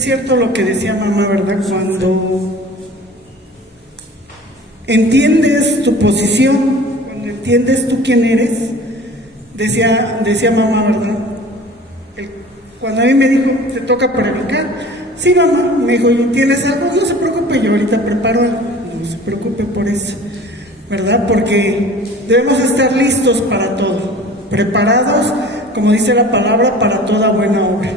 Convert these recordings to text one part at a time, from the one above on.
cierto lo que decía mamá, ¿verdad? Cuando entiendes tu posición, cuando entiendes tú quién eres, decía mamá, ¿verdad? Cuando a mí me dijo, te toca predicar, sí mamá, me dijo, ¿tienes algo? No se preocupe, yo ahorita preparo algo, no se preocupe por eso, ¿verdad? Porque debemos estar listos para todo, preparados, como dice la palabra, para toda buena obra.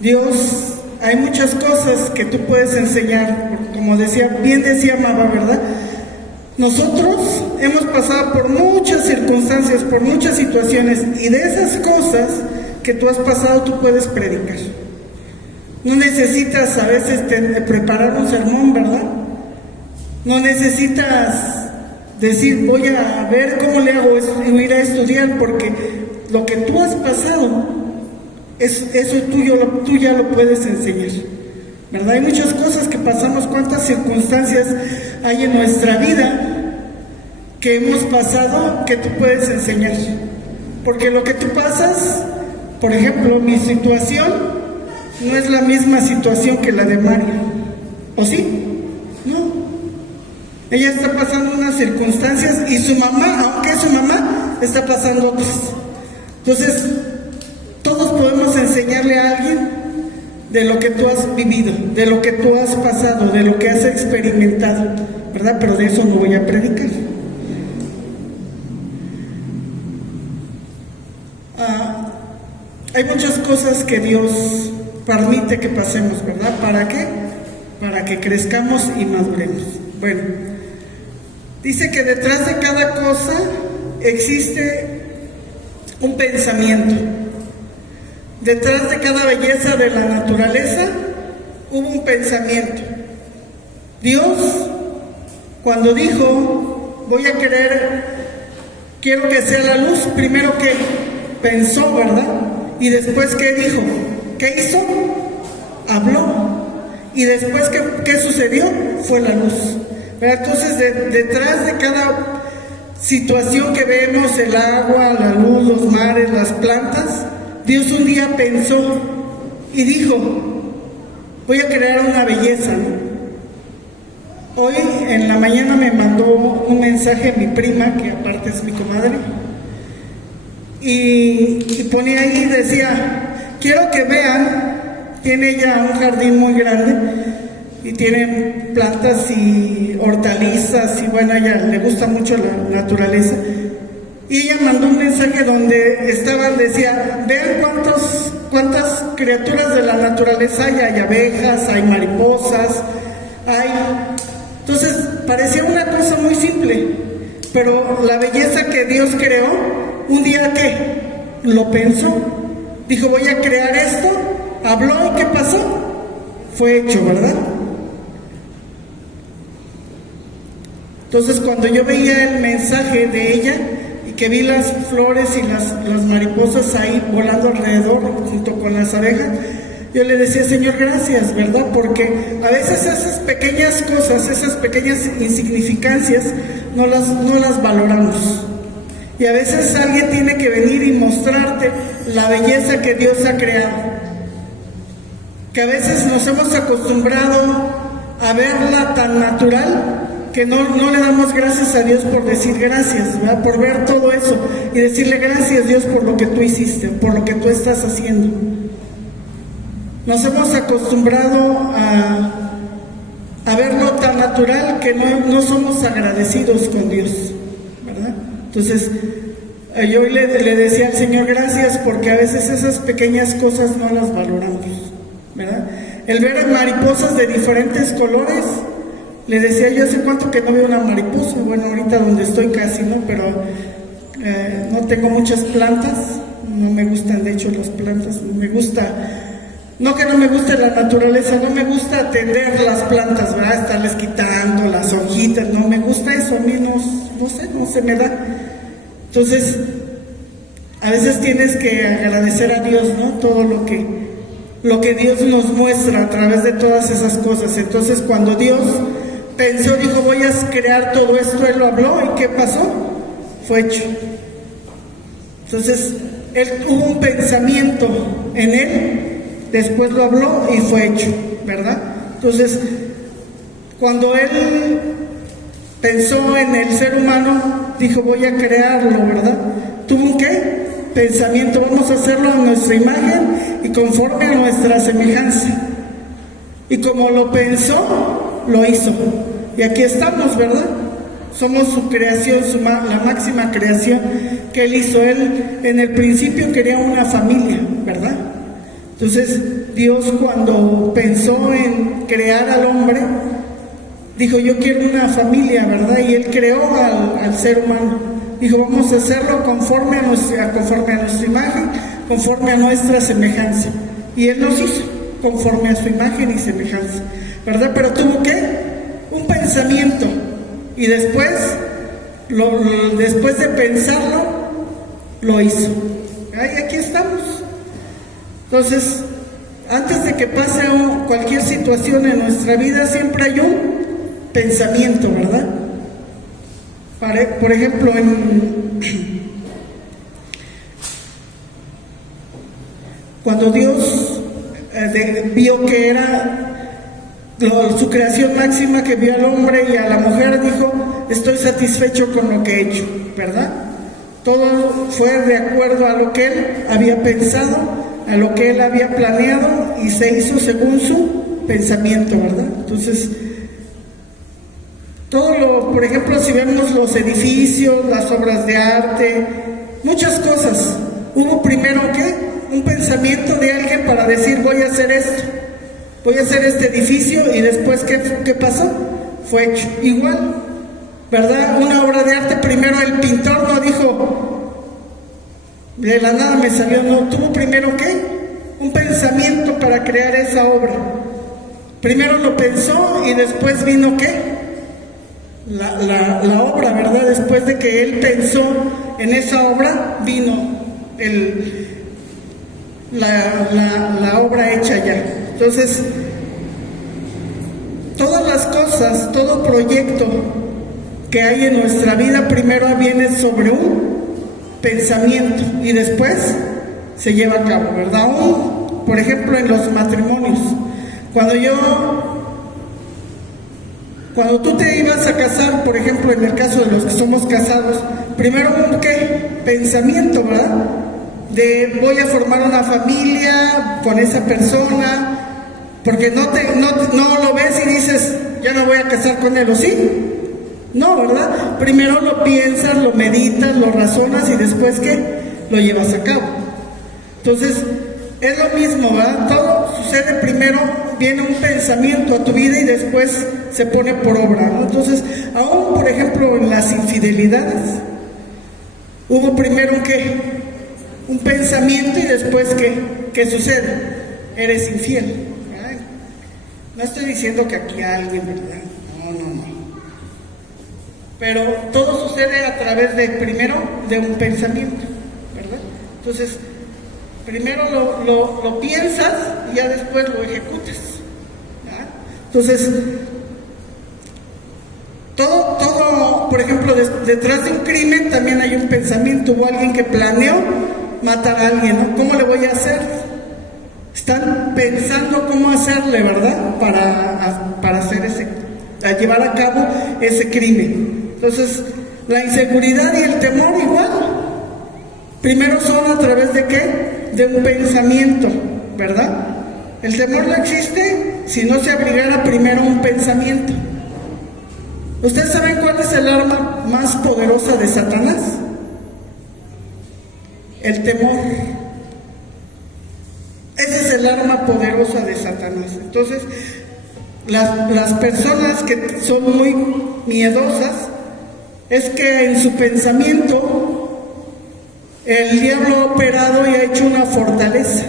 Dios, hay muchas cosas que tú puedes enseñar, como bien decía mamá, ¿verdad? Nosotros hemos pasado por muchas circunstancias, por muchas situaciones, y de esas cosas que tú has pasado, tú puedes predicar. No necesitas a veces preparar un sermón, ¿verdad? No necesitas decir, voy a ver cómo le hago eso, y ir a estudiar, porque lo que tú has pasado, eso tú ya lo puedes enseñar, ¿verdad? Hay muchas cosas que pasamos, cuántas circunstancias hay en nuestra vida que hemos pasado que tú puedes enseñar, porque lo que tú pasas, por ejemplo, mi situación no es la misma situación que la de María, ¿o sí? No, ella está pasando unas circunstancias y su mamá, aunque es su mamá, está pasando otras. Entonces, todos podemos enseñarle a alguien de lo que tú has vivido, de lo que tú has pasado, de lo que has experimentado, ¿verdad? Pero de eso no voy a predicar. Hay muchas cosas que Dios permite que pasemos, ¿verdad? ¿Para qué? Para que crezcamos y maduremos. Bueno, dice que detrás de cada cosa existe un pensamiento. Detrás de cada belleza de la naturaleza hubo un pensamiento. Dios, cuando dijo, quiero que sea la luz, primero que pensó, ¿verdad? Y después, ¿qué dijo? ¿Qué hizo? Habló. Y después, ¿qué sucedió? Fue la luz. ¿Verdad? Entonces, detrás de cada situación que vemos, el agua, la luz, los mares, las plantas, Dios un día pensó y dijo, voy a crear una belleza, ¿no? Hoy en la mañana me mandó un mensaje mi prima, que aparte es mi comadre, y ponía ahí, decía, quiero que vean, tiene ella un jardín muy grande y tiene plantas y hortalizas y bueno, a ella le gusta mucho la naturaleza. Y ella mandó un mensaje donde decía, vean cuántas criaturas de la naturaleza hay abejas, hay mariposas, Entonces, parecía una cosa muy simple, pero la belleza que Dios creó, un día ¿qué? Lo pensó, dijo, voy a crear esto, habló y ¿qué pasó? Fue hecho, ¿verdad? Entonces, cuando yo veía el mensaje de ella, que vi las flores y las mariposas ahí volando alrededor junto con las abejas, yo le decía, Señor, gracias, ¿verdad? Porque a veces esas pequeñas cosas, esas pequeñas insignificancias, no las valoramos. Y a veces alguien tiene que venir y mostrarte la belleza que Dios ha creado. Que a veces nos hemos acostumbrado a verla tan natural que no le damos gracias a Dios por decir gracias, ¿verdad? Por ver todo eso y decirle gracias, Dios, por lo que tú hiciste, por lo que tú estás haciendo. Nos hemos acostumbrado a verlo tan natural que no somos agradecidos con Dios, ¿verdad? Entonces, yo le decía al Señor gracias porque a veces esas pequeñas cosas no las valoramos, ¿verdad? El ver mariposas de diferentes colores, le decía yo, hace cuánto que no veo una mariposa, bueno, ahorita donde estoy casi, ¿no? Pero no tengo muchas plantas, no me gustan de hecho las plantas, me gusta, no que no me guste la naturaleza, no me gusta atender las plantas, ¿verdad? Estarles quitando las hojitas, no me gusta eso, a mí no sé, no se me da. Entonces, a veces tienes que agradecer a Dios, ¿no? Todo lo que Dios nos muestra a través de todas esas cosas. Entonces, cuando Dios pensó, dijo, voy a crear todo esto, Él lo habló, ¿y qué pasó? Fue hecho. Entonces, hubo un pensamiento en Él después lo habló y fue hecho, ¿verdad? Entonces, cuando él pensó en el ser humano, dijo, voy a crearlo, ¿verdad? ¿Tuvo un qué? Pensamiento, vamos a hacerlo a nuestra imagen y conforme a nuestra semejanza. Y como lo pensó, lo hizo. Y aquí estamos, ¿verdad? Somos su creación, la máxima creación que él hizo. Él en el principio quería una familia, ¿verdad? Entonces Dios, cuando pensó en crear al hombre, dijo, yo quiero una familia, ¿verdad? Y él creó al ser humano. Dijo, vamos a hacerlo conforme a nuestra imagen, conforme a nuestra semejanza. Y él nos hizo conforme a su imagen y semejanza, ¿verdad? Pero tuvo ¿qué? Un pensamiento. Y después, después de pensarlo, lo hizo. Ay, aquí estamos. Entonces, antes de que pase cualquier situación en nuestra vida, siempre hay un pensamiento, ¿verdad? Por ejemplo, cuando Dios vio que era su creación máxima, que vio al hombre y a la mujer, dijo, estoy satisfecho con lo que he hecho, ¿verdad? Todo fue de acuerdo a lo que él había pensado, a lo que él había planeado, y se hizo según su pensamiento, ¿verdad? Entonces, por ejemplo, si vemos los edificios, las obras de arte, muchas cosas, hubo primero ¿qué? Un pensamiento de alguien para decir, voy a hacer esto, voy a hacer este edificio, y después ¿qué pasó? Fue hecho. Igual, ¿verdad? Una obra de arte, primero el pintor no dijo, de la nada me salió, no, tuvo primero ¿qué? Un pensamiento para crear esa obra. Primero lo pensó y después vino ¿qué? La obra, ¿verdad? Después de que él pensó en esa obra, vino la obra hecha ya. Entonces, todas las cosas, todo proyecto que hay en nuestra vida, primero viene sobre un pensamiento y después se lleva a cabo, ¿verdad? Por ejemplo, en los matrimonios, cuando tú te ibas a casar, por ejemplo, en el caso de los que somos casados, primero un ¿qué? Pensamiento, ¿verdad? De voy a formar una familia con esa persona, porque no lo ves y dices, ya no voy a casar con él, ¿o sí? No, ¿verdad? Primero lo piensas, lo meditas, lo razonas y después ¿qué? Lo llevas a cabo. Entonces, es lo mismo, ¿verdad? Todo sucede primero, viene un pensamiento a tu vida y después se pone por obra, ¿no? Entonces, aún por ejemplo en las infidelidades, hubo primero un pensamiento y después ¿qué sucede? Eres infiel. Ay, no estoy diciendo que aquí alguien, ¿verdad? No. Pero todo sucede a través primero de un pensamiento, ¿verdad? Entonces, primero lo piensas y ya después lo ejecutas, ¿verdad? Entonces, todo, por ejemplo, detrás de un crimen también hay un pensamiento. Hubo alguien que planeó matar a alguien, ¿no? ¿Cómo le voy a hacer? Están pensando cómo hacerle, ¿verdad? Para hacer a llevar a cabo ese crimen. Entonces, la inseguridad y el temor igual. Primero son a través de ¿qué? De un pensamiento, ¿verdad? El temor no existe si no se abrigara primero un pensamiento. ¿Ustedes saben cuál es el arma más poderosa de Satanás? El temor. Ese es el arma poderosa de Satanás. Entonces, las personas que son muy miedosas, es que en su pensamiento el diablo ha operado y ha hecho una fortaleza.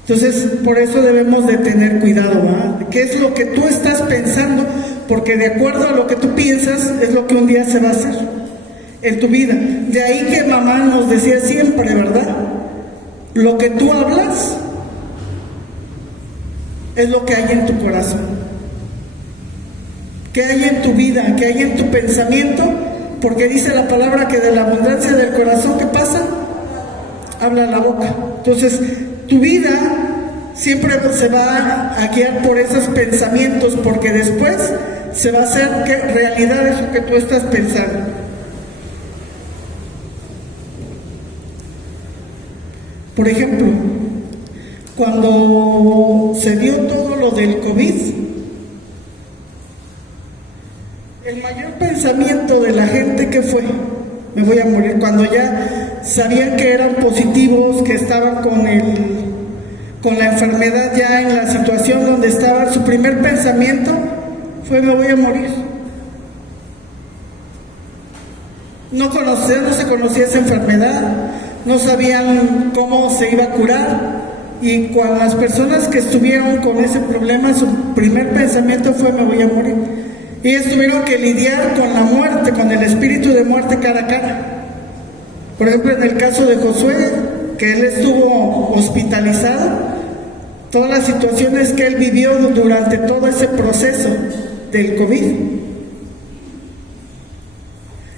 Entonces, por eso debemos de tener cuidado, ¿verdad? ¿Qué es lo que tú estás pensando? Porque de acuerdo a lo que tú piensas, es lo que un día se va a hacer en tu vida. De ahí que mamá nos decía siempre, ¿verdad? Lo que tú hablas es lo que hay en tu corazón. ¿Qué hay en tu vida? ¿Qué hay en tu pensamiento? Porque dice la palabra que de la abundancia del corazón, ¿qué pasa? Habla la boca. Entonces, tu vida siempre se va a guiar por esos pensamientos, porque después se va a hacer que realidad es lo que tú estás pensando. Por ejemplo, cuando se dio todo lo del COVID, el mayor pensamiento de la gente, ¿qué fue? Me voy a morir. Cuando ya sabían que eran positivos, que estaban con la enfermedad ya en la situación donde estaban, su primer pensamiento fue: me voy a morir. No se conocía esa enfermedad, no sabían cómo se iba a curar, y cuando las personas que estuvieron con ese problema, su primer pensamiento fue: me voy a morir. Y ellos tuvieron que lidiar con la muerte, con el espíritu de muerte cara a cara. Por ejemplo, en el caso de Josué, que él estuvo hospitalizado, todas las situaciones que él vivió durante todo ese proceso del COVID.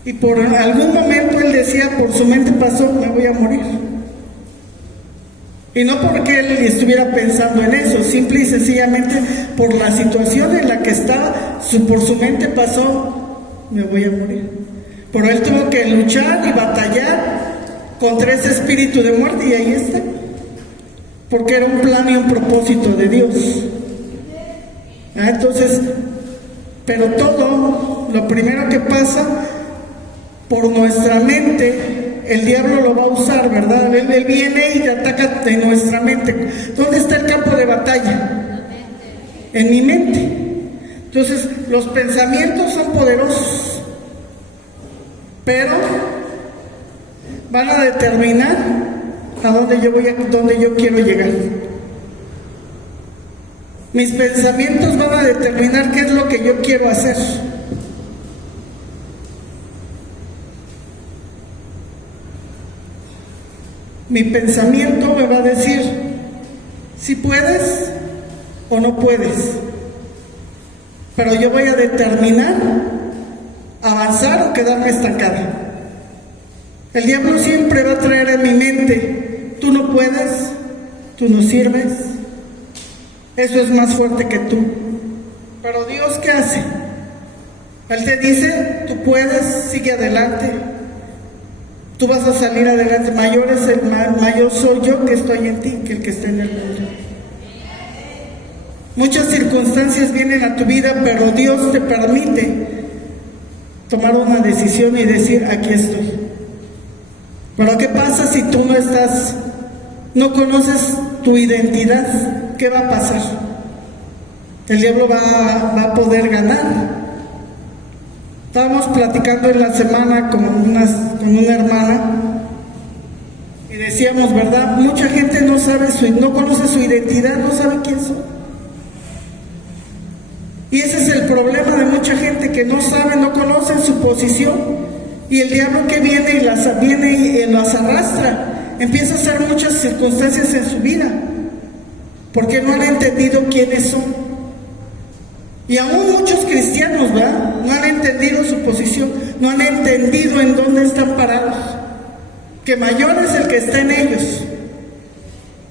Y por algún momento él decía, por su mente pasó: me voy a morir. Y no porque él estuviera pensando en eso, simple y sencillamente por la situación en la que estaba, por su mente pasó: me voy a morir. Pero él tuvo que luchar y batallar contra ese espíritu de muerte, y ahí está, porque era un plan y un propósito de Dios. Entonces, pero todo, lo primero que pasa por nuestra mente, el diablo lo va a usar, ¿verdad? Él viene y te ataca de nuestra mente. ¿Dónde está el campo de batalla? En mi mente. Entonces, los pensamientos son poderosos, pero van a determinar a dónde yo quiero llegar. Mis pensamientos van a determinar qué es lo que yo quiero hacer. Mi pensamiento me va a decir si puedes o no puedes, pero yo voy a determinar avanzar o quedarme estancada. El diablo siempre va a traer en mi mente: tú no puedes, tú no sirves, eso es más fuerte que tú. Pero Dios, ¿qué hace? Él te dice: tú puedes, sigue adelante, tú vas a salir adelante. Mayor soy yo que estoy en ti que el que está en el mundo. Muchas circunstancias vienen a tu vida, pero Dios te permite tomar una decisión y decir: aquí estoy. Pero ¿qué pasa si tú no conoces tu identidad? ¿Qué va a pasar? El diablo va a poder ganar. Estábamos platicando en la semana con una hermana y decíamos, ¿verdad? Mucha gente no conoce su identidad, no sabe quién son. Y ese es el problema de mucha gente, que no conoce su posición. Y el diablo que viene y las arrastra, empieza a hacer muchas circunstancias en su vida, porque no han entendido quiénes son. Y aún muchos cristianos, ¿verdad?, no han entendido su posición, no han entendido en dónde están parados, que mayor es el que está en ellos,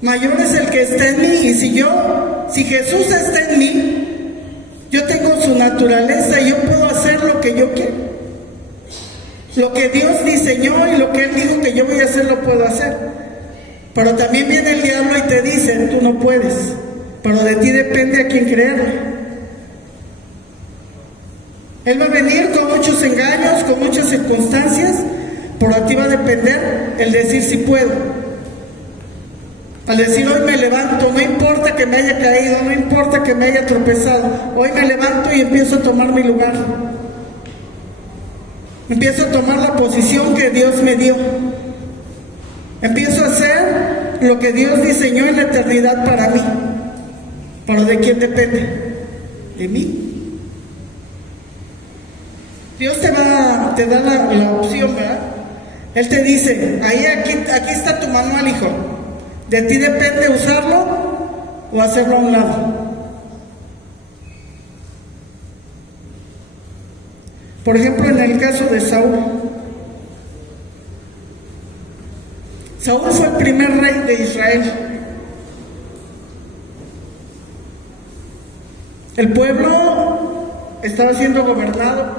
mayor es el que está en mí. Y si Jesús está en mí, yo tengo su naturaleza y yo puedo hacer lo que yo quiero. Lo que Dios diseñó y lo que Él dijo que yo voy a hacer, lo puedo hacer. Pero también viene el diablo y te dice: tú no puedes, pero de ti depende a quién creerle. Él va a venir con muchos engaños, con muchas circunstancias, pero a ti va a depender el decir: sí puedo. Al decir: hoy me levanto, no importa que me haya caído, no importa que me haya tropezado, hoy me levanto y empiezo a tomar mi lugar. Empiezo a tomar la posición que Dios me dio. Empiezo a hacer lo que Dios diseñó en la eternidad para mí. ¿Pero de quién depende? De mí. Dios te da la opción, ¿verdad? Él te dice: aquí está tu manual, hijo. De ti depende usarlo o hacerlo a un lado. Por ejemplo, en el caso de Saúl. Saúl fue el primer rey de Israel. El pueblo estaba siendo gobernado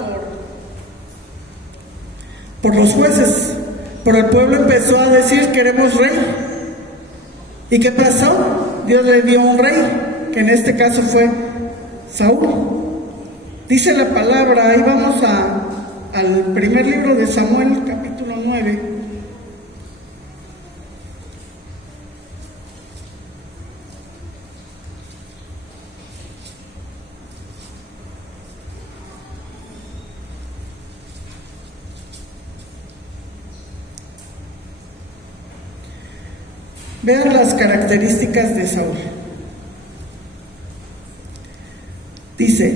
por los jueces, pero el pueblo empezó a decir: queremos rey. ¿Y qué pasó? Dios le dio un rey, que en este caso fue Saúl. Dice la palabra, ahí vamos al primer libro de Samuel, capítulo 9. Vean las características de Saúl. Dice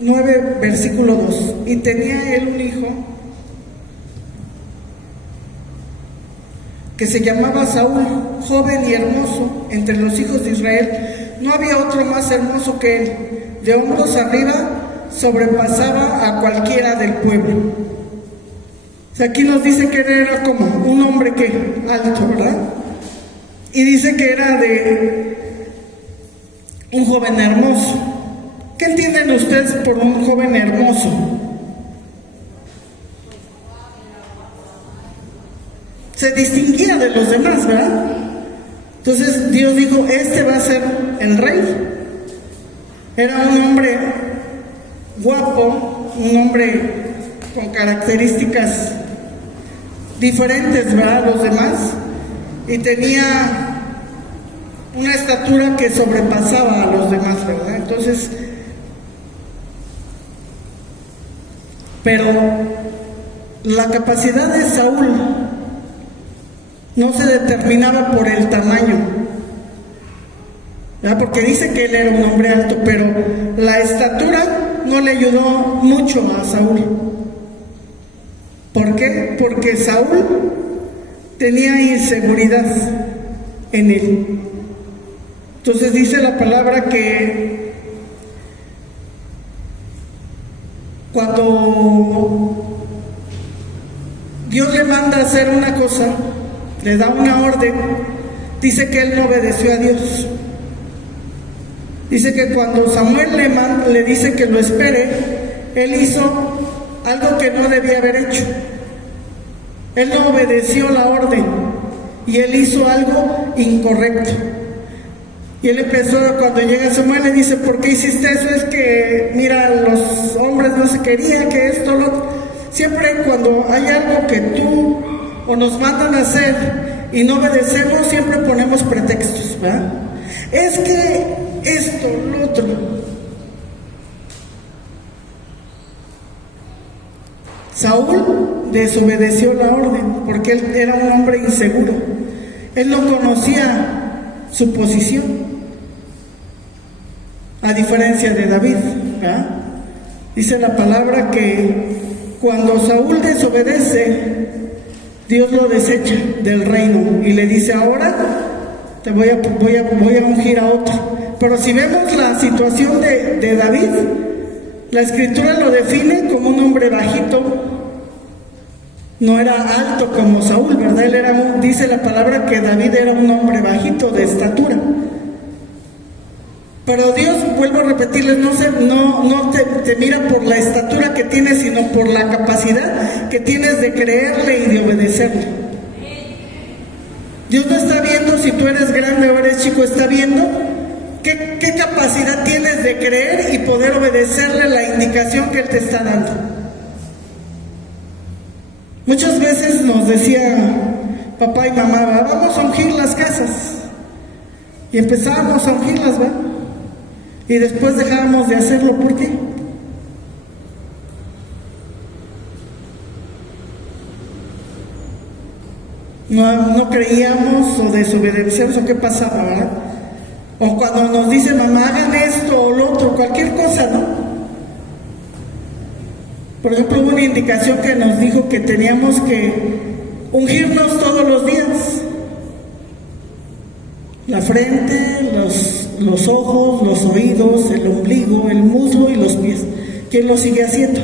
9, versículo 2: y tenía él un hijo que se llamaba Saúl, joven y hermoso entre los hijos de Israel. No había otro más hermoso que él. De hombros arriba sobrepasaba a cualquiera del pueblo. O sea, aquí nos dice que era como un hombre que alto, ¿verdad? Y dice que era de un joven hermoso. ¿Qué entienden ustedes por un joven hermoso? Se distinguía de los demás, ¿verdad? Entonces Dios dijo: este va a ser el rey. Era un hombre guapo, un hombre con características diferentes, ¿verdad?, a los demás. Y tenía una estatura que sobrepasaba a los demás, ¿verdad? Entonces, pero la capacidad de Saúl no se determinaba por el tamaño, ¿verdad? Porque dice que él era un hombre alto, pero la estatura no le ayudó mucho a Saúl. ¿Por qué? Porque Saúl tenía inseguridad en él. Entonces dice la palabra que cuando Dios le manda a hacer una cosa, le da una orden, dice que él no obedeció a Dios. Dice que cuando Samuel le dice que lo espere, él hizo algo que no debía haber hecho. Él no obedeció la orden y él hizo algo incorrecto. Y él empezó, cuando llega Samuel, le dice: ¿por qué hiciste eso? Es que, mira, los hombres no se querían, que esto, lo... Siempre cuando hay algo que tú o nos mandan a hacer y no obedecemos, siempre ponemos pretextos, ¿verdad? Es que esto, lo otro. Saúl desobedeció la orden porque él era un hombre inseguro. Él no conocía su posición, a diferencia de David, ¿verdad? Dice la palabra que cuando Saúl desobedece, Dios lo desecha del reino y le dice: ahora te voy a ungir a otro. Pero si vemos la situación de David, la escritura lo define como un hombre bajito. No era alto como Saúl, ¿verdad? Él dice la palabra que David era un hombre bajito de estatura. Pero Dios, vuelvo a repetirles, no te mira por la estatura que tienes, sino por la capacidad que tienes de creerle y de obedecerle. Dios no está viendo si tú eres grande o eres chico, está viendo qué capacidad tienes de creer y poder obedecerle la indicación que Él te está dando. Muchas veces nos decía papá y mamá: vamos a ungir las casas. Y empezábamos a ungirlas, ¿verdad? Y después dejábamos de hacerlo. ¿Por qué? No creíamos o desobedecíamos, o qué pasaba, ¿verdad? O cuando nos dice mamá: hagan esto o lo otro, cualquier cosa, ¿no? Por ejemplo, hubo una indicación que nos dijo que teníamos que ungirnos todos los días. La frente, los ojos, los oídos, el ombligo, el muslo y los pies. ¿Quién lo sigue haciendo?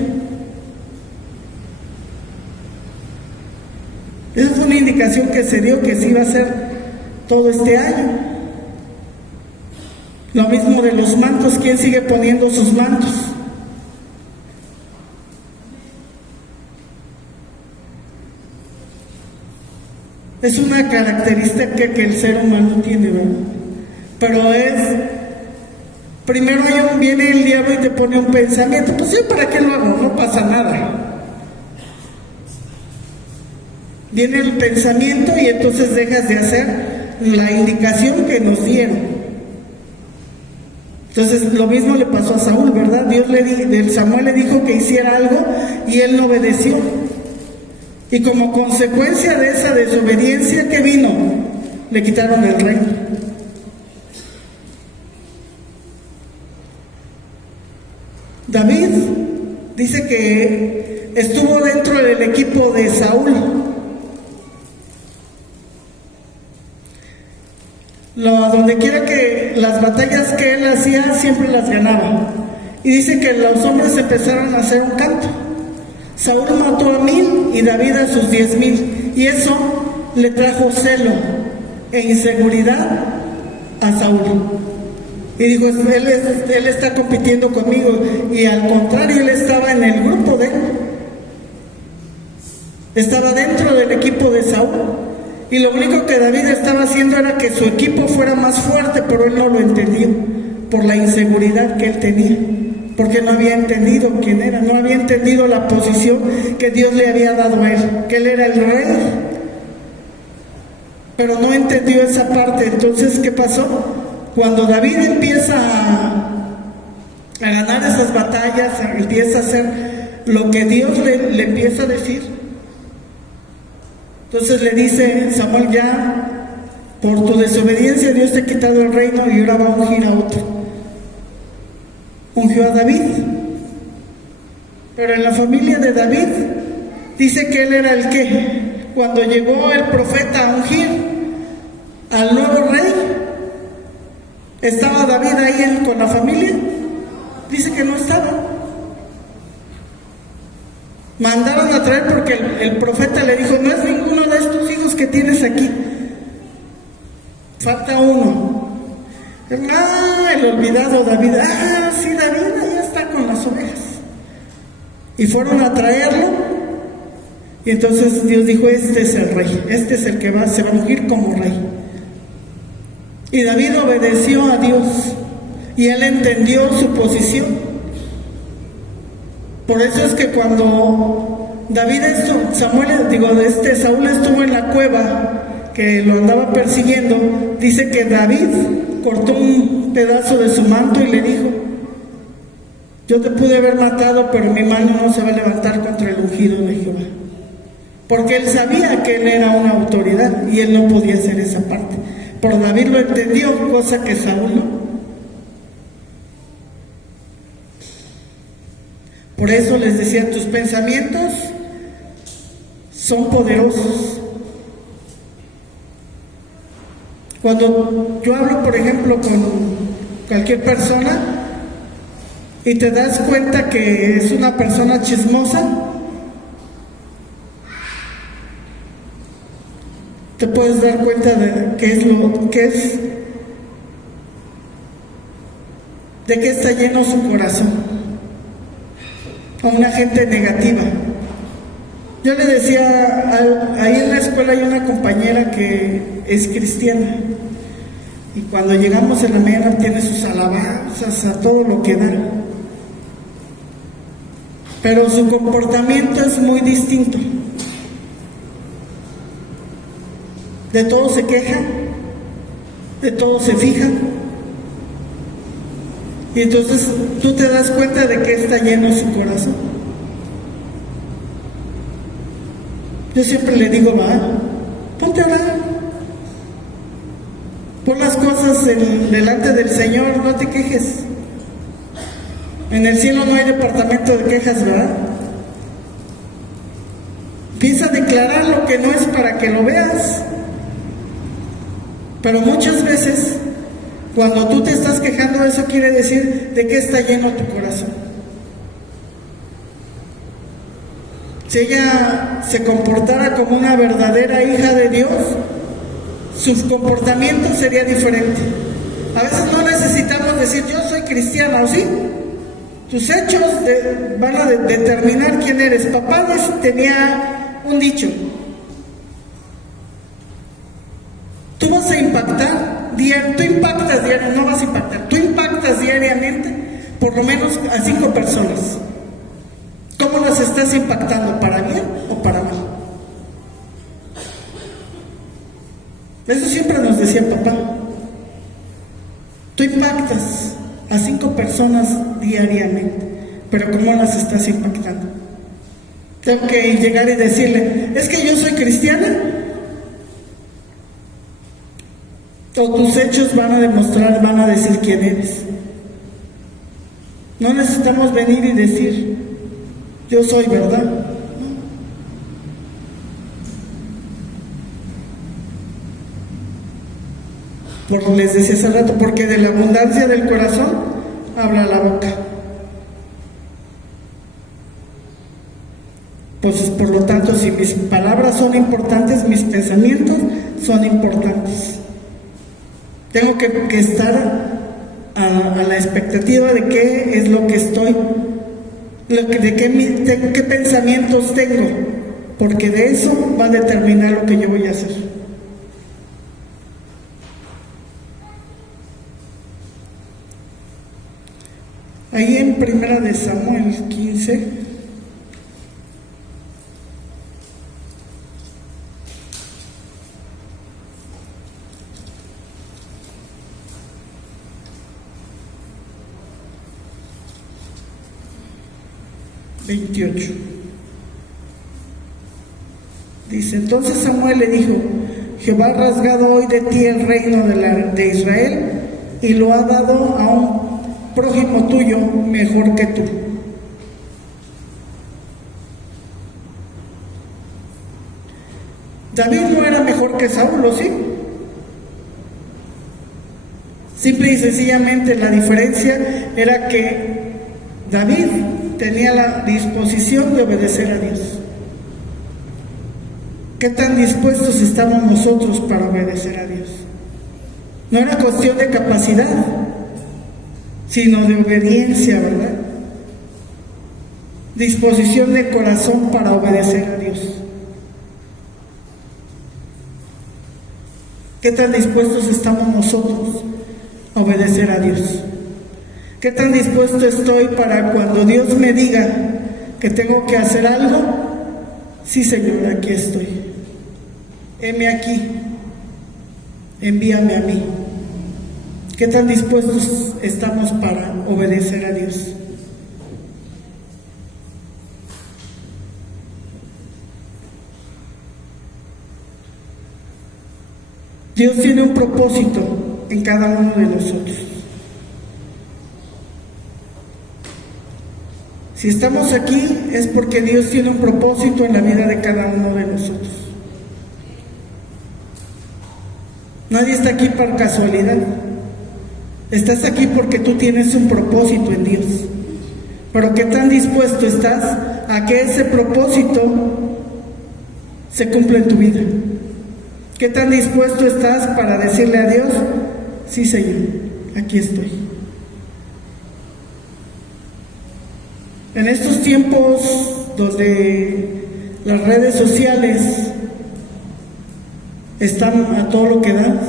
Esa fue una indicación que se dio que se iba a hacer todo este año. Lo mismo de los mantos, ¿quién sigue poniendo sus mantos? Es una característica que el ser humano tiene, ¿verdad? Pero primero viene el diablo y te pone un pensamiento, pues yo para qué lo hago, no pasa nada. Viene el pensamiento y entonces dejas de hacer la indicación que nos dieron. Entonces lo mismo le pasó a Saúl, ¿verdad? Samuel le dijo que hiciera algo y él no obedeció. Y como consecuencia de esa desobediencia, ¿qué vino? Le quitaron el reino. David dice que estuvo dentro del equipo de Saúl. Donde quiera que las batallas que él hacía, siempre las ganaba. Y dice que los hombres empezaron a hacer un canto. Saúl mató a 1000 y David a sus 10,000. Y eso le trajo celo e inseguridad a Saúl. Y dijo, él está compitiendo conmigo. Y al contrario, él estaba en el grupo de él. Estaba dentro del equipo de Saúl. Y lo único que David estaba haciendo era que su equipo fuera más fuerte, pero él no lo entendió por la inseguridad que él tenía, porque no había entendido quién era, no había entendido la posición que Dios le había dado a él, que él era el rey, pero no entendió esa parte. Entonces, ¿qué pasó? Cuando David empieza a ganar esas batallas, empieza a hacer lo que Dios le empieza a decir, entonces le dice Samuel, ya por tu desobediencia Dios te ha quitado el reino y ahora va a ungir a otro. Ungió a David. Pero en la familia de David dice que él era el que, cuando llegó el profeta a ungir al nuevo rey, ¿estaba David ahí con la familia? Dice que no estaba. Mandaron a traer porque el profeta le dijo, no es ninguno de estos hijos que tienes aquí, falta uno. El olvidado David, sí, David ya está con las ovejas. Y fueron a traerlo, y entonces Dios dijo, este es el rey, este es el que se va a ungir como rey. Y David obedeció a Dios, y él entendió su posición. Por eso es que cuando Saúl estuvo en la cueva que lo andaba persiguiendo, dice que David cortó un pedazo de su manto y le dijo, yo te pude haber matado, pero mi mano no se va a levantar contra el ungido de Jehová. Porque él sabía que él era una autoridad y él no podía hacer esa parte. Pero David lo entendió, cosa que Saúl no. Por eso les decía, tus pensamientos son poderosos. Cuando yo hablo, por ejemplo, con cualquier persona y te das cuenta que es una persona chismosa, te puedes dar cuenta de de qué está lleno su corazón. A una gente negativa. Yo le decía, ahí en la escuela hay una compañera que es cristiana, y cuando llegamos en la mañana tiene sus alabanzas a todo lo que da, pero su comportamiento es muy distinto. De todo se queja, de todo se fija. Y entonces tú te das cuenta de que está lleno su corazón. Yo siempre le digo, ponte a orar. Pon las cosas delante del Señor, no te quejes. En el cielo no hay departamento de quejas, ¿verdad? Empieza a declarar lo que no es para que lo veas. Pero muchas veces, cuando tú te estás quejando, eso quiere decir de que está lleno tu corazón. Si ella se comportara como una verdadera hija de Dios, su comportamiento sería diferente. A veces no necesitamos decir yo soy cristiana, ¿o sí? Tus hechos van a determinar quién eres. Papá tenía un dicho: tú vas a impactar, tú impactas diariamente, no vas a impactar, tú impactas diariamente por lo menos a 5 personas. ¿Cómo las estás impactando? ¿Para bien o para mal? Eso siempre nos decía papá. Tú impactas a 5 personas diariamente, pero ¿cómo las estás impactando? Tengo que llegar y decirle, es que yo soy cristiana. O tus hechos van a demostrar, van a decir quién eres. No necesitamos venir y decir, yo soy, ¿verdad? Les decía hace rato, porque de la abundancia del corazón habla la boca. Pues por lo tanto, si mis palabras son importantes, mis pensamientos son importantes. Tengo que estar a la expectativa de qué es lo que estoy, de qué pensamientos tengo, porque de eso va a determinar lo que yo voy a hacer. Ahí en Primera de Samuel 15, dice: entonces Samuel le dijo, Jehová ha rasgado hoy de ti el reino de Israel y lo ha dado a un prójimo tuyo mejor que tú. David no era mejor que Saúl, ¿o sí? Simple y sencillamente la diferencia era que David tenía la disposición de obedecer a Dios. ¿Qué tan dispuestos estamos nosotros para obedecer a Dios? No era cuestión de capacidad, sino de obediencia, ¿verdad? Disposición de corazón para obedecer a Dios. ¿Qué tan dispuestos estamos nosotros a obedecer a Dios? ¿Qué tan dispuesto estoy para cuando Dios me diga que tengo que hacer algo? Sí, Señor, aquí estoy. Heme aquí. Envíame a mí. ¿Qué tan dispuestos estamos para obedecer a Dios? Dios tiene un propósito en cada uno de nosotros. Si estamos aquí es porque Dios tiene un propósito en la vida de cada uno de nosotros. Nadie está aquí por casualidad. Estás aquí porque tú tienes un propósito en Dios. Pero ¿qué tan dispuesto estás a que ese propósito se cumpla en tu vida? ¿Qué tan dispuesto estás para decirle a Dios, sí, Señor, aquí estoy? En estos tiempos donde las redes sociales están a todo lo que dan,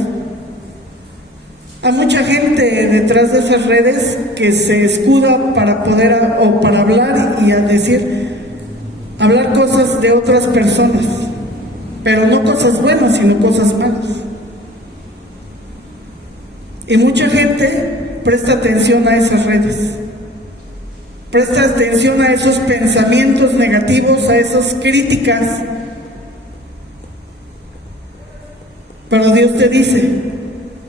hay mucha gente detrás de esas redes que se escuda para poder o para hablar y hablar cosas de otras personas, pero no cosas buenas, sino cosas malas. Y mucha gente presta atención a esas redes, presta atención a esos pensamientos negativos, a esas críticas. Pero Dios te dice,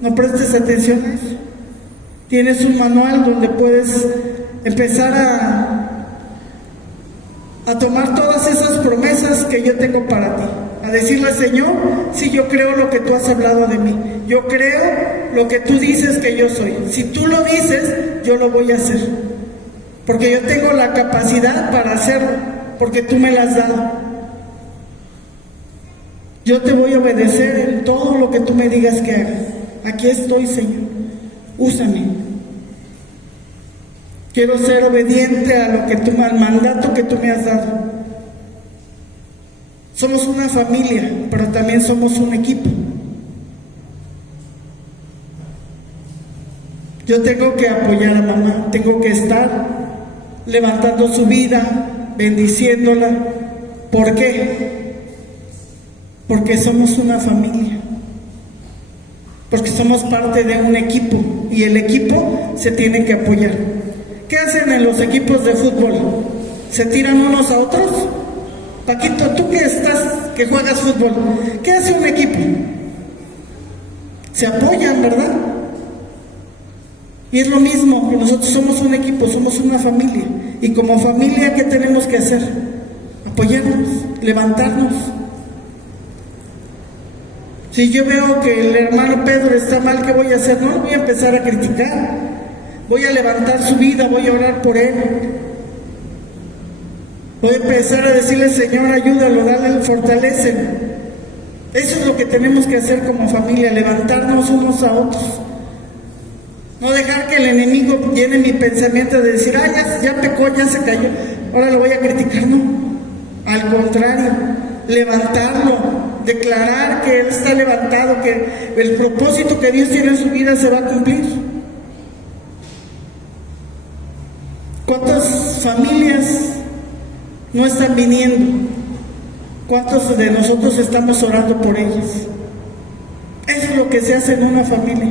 no prestes atención a eso. Tienes un manual donde puedes empezar a tomar todas esas promesas que yo tengo para ti. A decirle, Señor, sí, yo creo lo que tú has hablado de mí. Yo creo lo que tú dices que yo soy. Si tú lo dices, yo lo voy a hacer. Porque yo tengo la capacidad para hacerlo, porque tú me la has dado. Yo te voy a obedecer en todo lo que tú me digas que haga. Aquí estoy, Señor. úsame. Quiero ser obediente a lo que tú, al mandato que tú me has dado. Somos una familia, pero también somos un equipo. Yo tengo que apoyar a mamá, tengo que estar levantando su vida, bendiciéndola. ¿Por qué? Porque somos una familia. Porque somos parte de un equipo y el equipo se tiene que apoyar. ¿Qué hacen en los equipos de fútbol? ¿Se tiran unos a otros? Paquito, tú que juegas fútbol, ¿qué hace un equipo? Se apoyan, ¿verdad? Y es lo mismo, que nosotros somos un equipo, somos una familia. Y como familia, ¿qué tenemos que hacer? Apoyarnos, levantarnos. Si yo veo que el hermano Pedro está mal, ¿qué voy a hacer? No lo voy a empezar a criticar. Voy a levantar su vida, voy a orar por él. Voy a empezar a decirle, Señor, ayúdalo, dale, fortalécelo. Eso es lo que tenemos que hacer como familia, levantarnos unos a otros. No dejar que el enemigo llene mi pensamiento de decir, ya pecó, ya se cayó, ahora lo voy a criticar. No, al contrario, levantarlo, declarar que él está levantado, que el propósito que Dios tiene en su vida se va a cumplir. ¿Cuántas familias no están viniendo? ¿Cuántos de nosotros estamos orando por ellas? Eso es lo que se hace en una familia.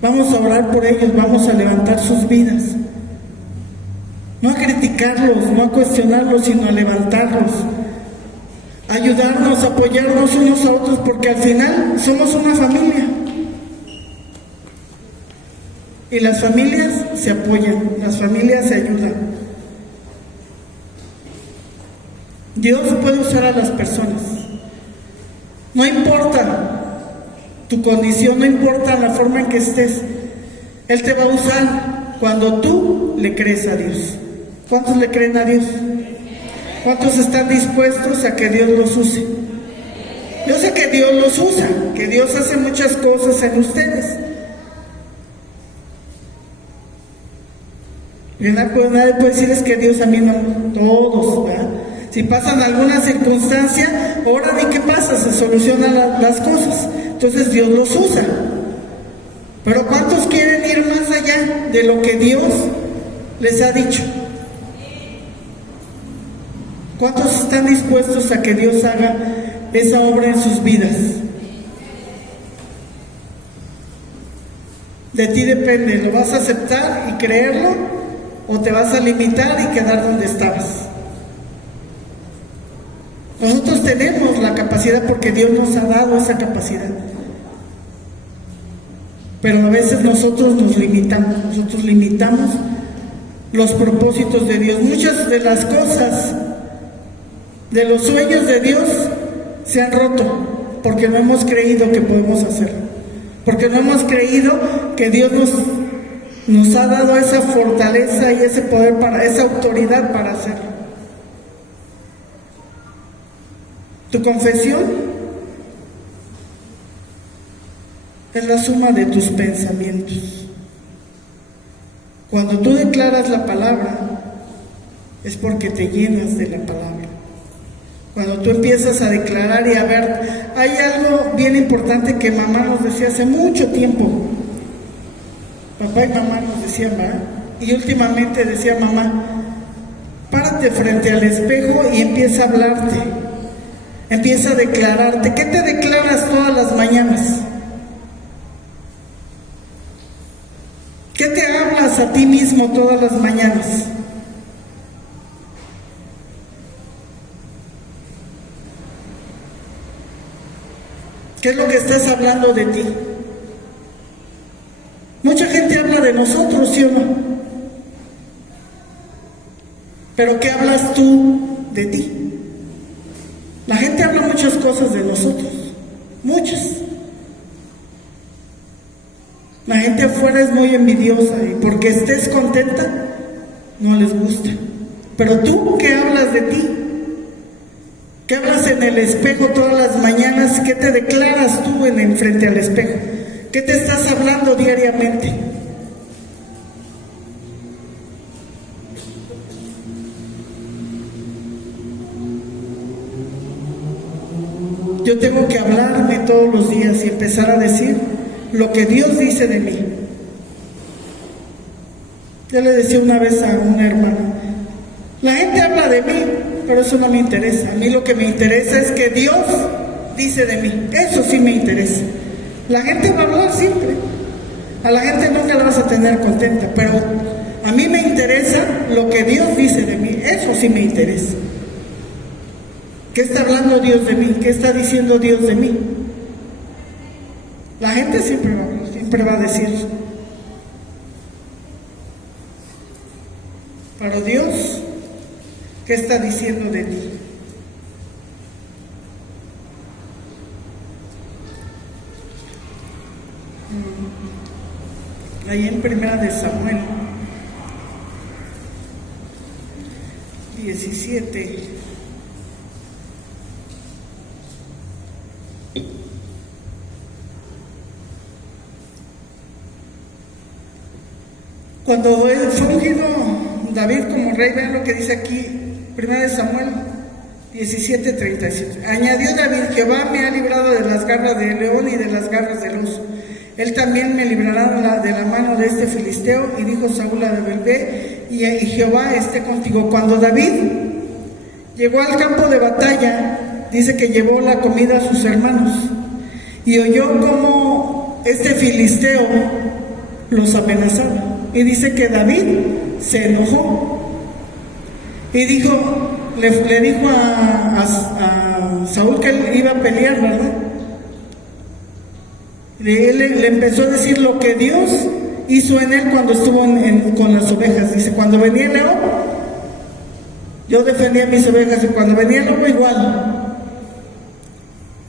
Vamos a orar por ellos, vamos a levantar sus vidas. No a criticarlos, no a cuestionarlos, sino a levantarlos. Ayudarnos, apoyarnos unos a otros, porque al final somos una familia. Y las familias se apoyan, las familias se ayudan. Dios puede usar a las personas. No importa tu condición, no importa la forma en que estés. Él te va a usar cuando tú le crees a Dios. ¿Cuántos le creen a Dios? ¿Cuántos están dispuestos a que Dios los use? Yo sé que Dios los usa, que Dios hace muchas cosas en ustedes. Y nadie puede decir es que Dios a mí no, todos, ¿verdad? Si pasan alguna circunstancia, oran y ¿qué pasa? Se solucionan las cosas. Entonces Dios los usa. Pero ¿cuántos quieren ir más allá de lo que Dios les ha dicho? ¿Cuántos están dispuestos a que Dios haga esa obra en sus vidas? De ti depende, ¿lo vas a aceptar y creerlo o te vas a limitar y quedar donde estabas? Nosotros tenemos la capacidad porque Dios nos ha dado esa capacidad. Pero a veces nosotros nos limitamos los propósitos de Dios. Muchas de las cosas, de los sueños de Dios, se han roto porque no hemos creído que podemos hacerlo. Porque no hemos creído que Dios nos ha dado esa fortaleza y ese poder, esa autoridad para hacerlo. Tu confesión es la suma de tus pensamientos. Cuando tú declaras la palabra, es porque te llenas de la palabra. Cuando tú empiezas a declarar y a ver, hay algo bien importante que mamá nos decía hace mucho tiempo. Papá y mamá nos decían, ¿verdad? Y últimamente decía mamá, párate frente al espejo y empieza a hablarte. Empieza a declararte. ¿Qué te declaras todas las mañanas? ¿Qué te hablas a ti mismo todas las mañanas? ¿Qué es lo que estás hablando de ti? Mucha gente habla de nosotros, ¿sí o no? Pero ¿qué hablas tú de ti? La gente habla muchas cosas de nosotros, muchas. La gente afuera es muy envidiosa y porque estés contenta, no les gusta. Pero tú, ¿qué hablas de ti? ¿Qué hablas en el espejo todas las mañanas? ¿Qué te declaras tú frente al espejo? ¿Qué te estás hablando diariamente? Yo tengo que hablarme todos los días y empezar a decir lo que Dios dice de mí. Yo le decía una vez a una hermana, la gente habla de mí, pero eso no me interesa. A mí lo que me interesa es que Dios dice de mí. Eso sí me interesa. La gente va a hablar siempre. A la gente nunca la vas a tener contenta, pero a mí me interesa lo que Dios dice de mí. Eso sí me interesa. ¿Qué está hablando Dios de mí? ¿Qué está diciendo Dios de mí? La gente siempre va a decir. Pero Dios, ¿qué está diciendo de ti? Ahí en Primera de Samuel 17. Cuando él fue ungido David como rey, vean lo que dice aquí, 1 de Samuel 17:37. Añadió David: Jehová me ha librado de las garras del león y de las garras del oso. Él también me librará de la mano de este filisteo. Y dijo Saúl a David: ve y Jehová esté contigo. Cuando David llegó al campo de batalla, dice que llevó la comida a sus hermanos y oyó cómo este filisteo los amenazaba. Y dice que David se enojó y dijo, le dijo a Saúl que él iba a pelear, ¿verdad? Él le empezó a decir lo que Dios hizo en él cuando estuvo con las ovejas. Dice, cuando venía el león, yo defendía mis ovejas, y cuando venía el lobo igual.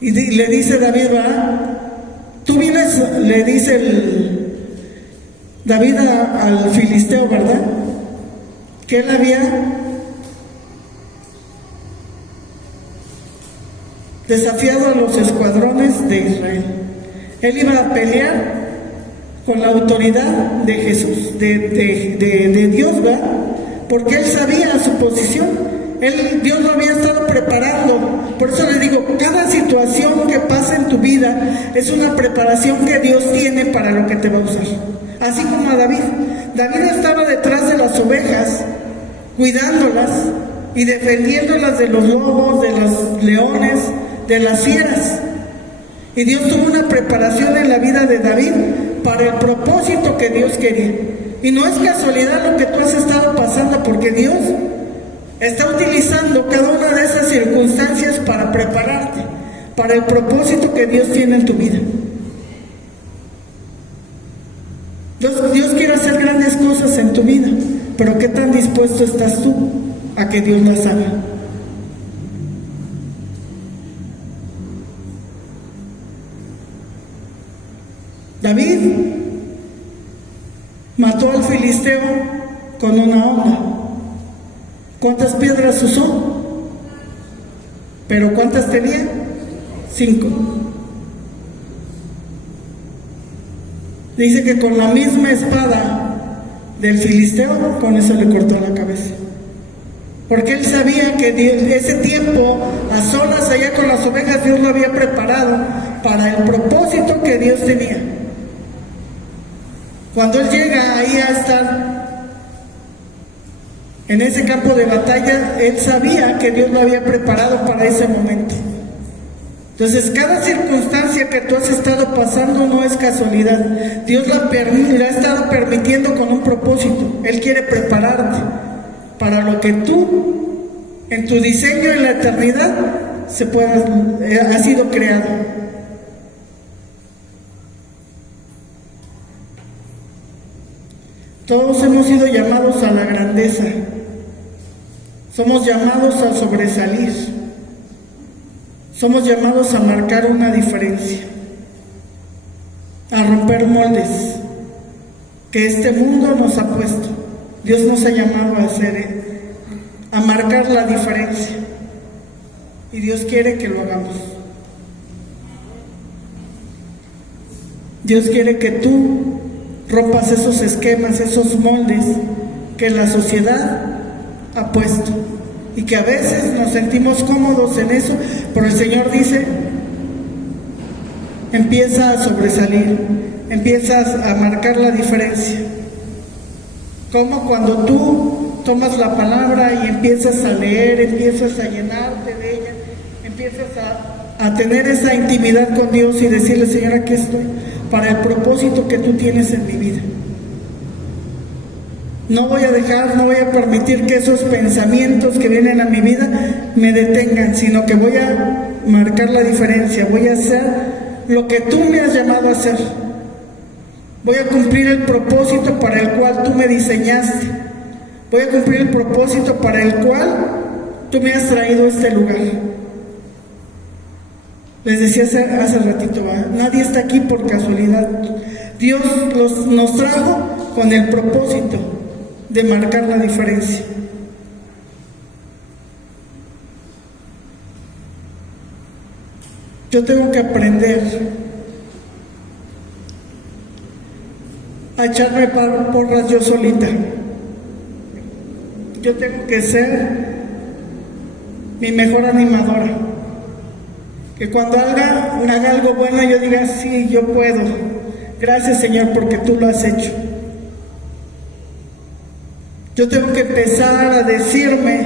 Y le dice David, ¿verdad? Tú vienes, le dice David al filisteo, ¿verdad? Que él había desafiado a los escuadrones de Israel. Él iba a pelear con la autoridad de Jesús, de Dios, ¿verdad? Porque él sabía su posición. Dios lo había estado preparando. Por eso le digo, cada situación que pasa en tu vida es una preparación que Dios tiene para lo que te va a usar. Así como a David. David estaba detrás de las ovejas, cuidándolas y defendiéndolas de los lobos, de los leones, de las fieras. Y Dios tuvo una preparación en la vida de David para el propósito que Dios quería. Y no es casualidad lo que tú has estado pasando, porque Dios está utilizando cada una de esas circunstancias para prepararte para el propósito que Dios tiene en tu vida. Dios quiere hacer grandes cosas en tu vida, pero ¿qué tan dispuesto estás tú a que Dios las haga? David mató al filisteo con una honda. ¿Cuántas piedras usó? ¿Pero cuántas tenía? 5. Dice que con la misma espada del filisteo, con eso le cortó la cabeza. Porque él sabía que ese tiempo, a solas allá con las ovejas, Dios lo había preparado para el propósito que Dios tenía. Cuando él llega ahí a estar en ese campo de batalla, él sabía que Dios lo había preparado para ese momento. Entonces, cada circunstancia que tú has estado pasando no es casualidad. Dios la ha estado permitiendo con un propósito. Él quiere prepararte para lo que tú, en tu diseño en la eternidad, ha sido creado. Todos hemos sido llamados a la grandeza. Somos llamados a sobresalir. Somos llamados a marcar una diferencia, a romper moldes que este mundo nos ha puesto. Dios nos ha llamado a marcar la diferencia. y Dios quiere que lo hagamos. Dios quiere que tú rompas esos esquemas, esos moldes que la sociedad ha puesto y que a veces nos sentimos cómodos en eso, pero el Señor dice: empieza a sobresalir, empiezas a marcar la diferencia. Como cuando tú tomas la palabra y empiezas a leer, empiezas a llenarte de ella, empiezas a tener esa intimidad con Dios y decirle: Señor, aquí estoy para el propósito que tú tienes en mi vida. No voy a permitir que esos pensamientos que vienen a mi vida me detengan, sino que voy a marcar la diferencia, voy a hacer lo que tú me has llamado a hacer. Voy a cumplir el propósito para el cual tú me diseñaste. Voy a cumplir el propósito para el cual tú me has traído a este lugar. Les decía hace ratito, nadie está aquí por casualidad. Dios nos trajo con el propósito de marcar la diferencia. Yo tengo que aprender a echarme porras yo solita. Yo tengo que ser mi mejor animadora. Que cuando haga algo bueno yo diga: sí, yo puedo. Gracias, Señor, porque tú lo has hecho. Yo tengo que empezar a decirme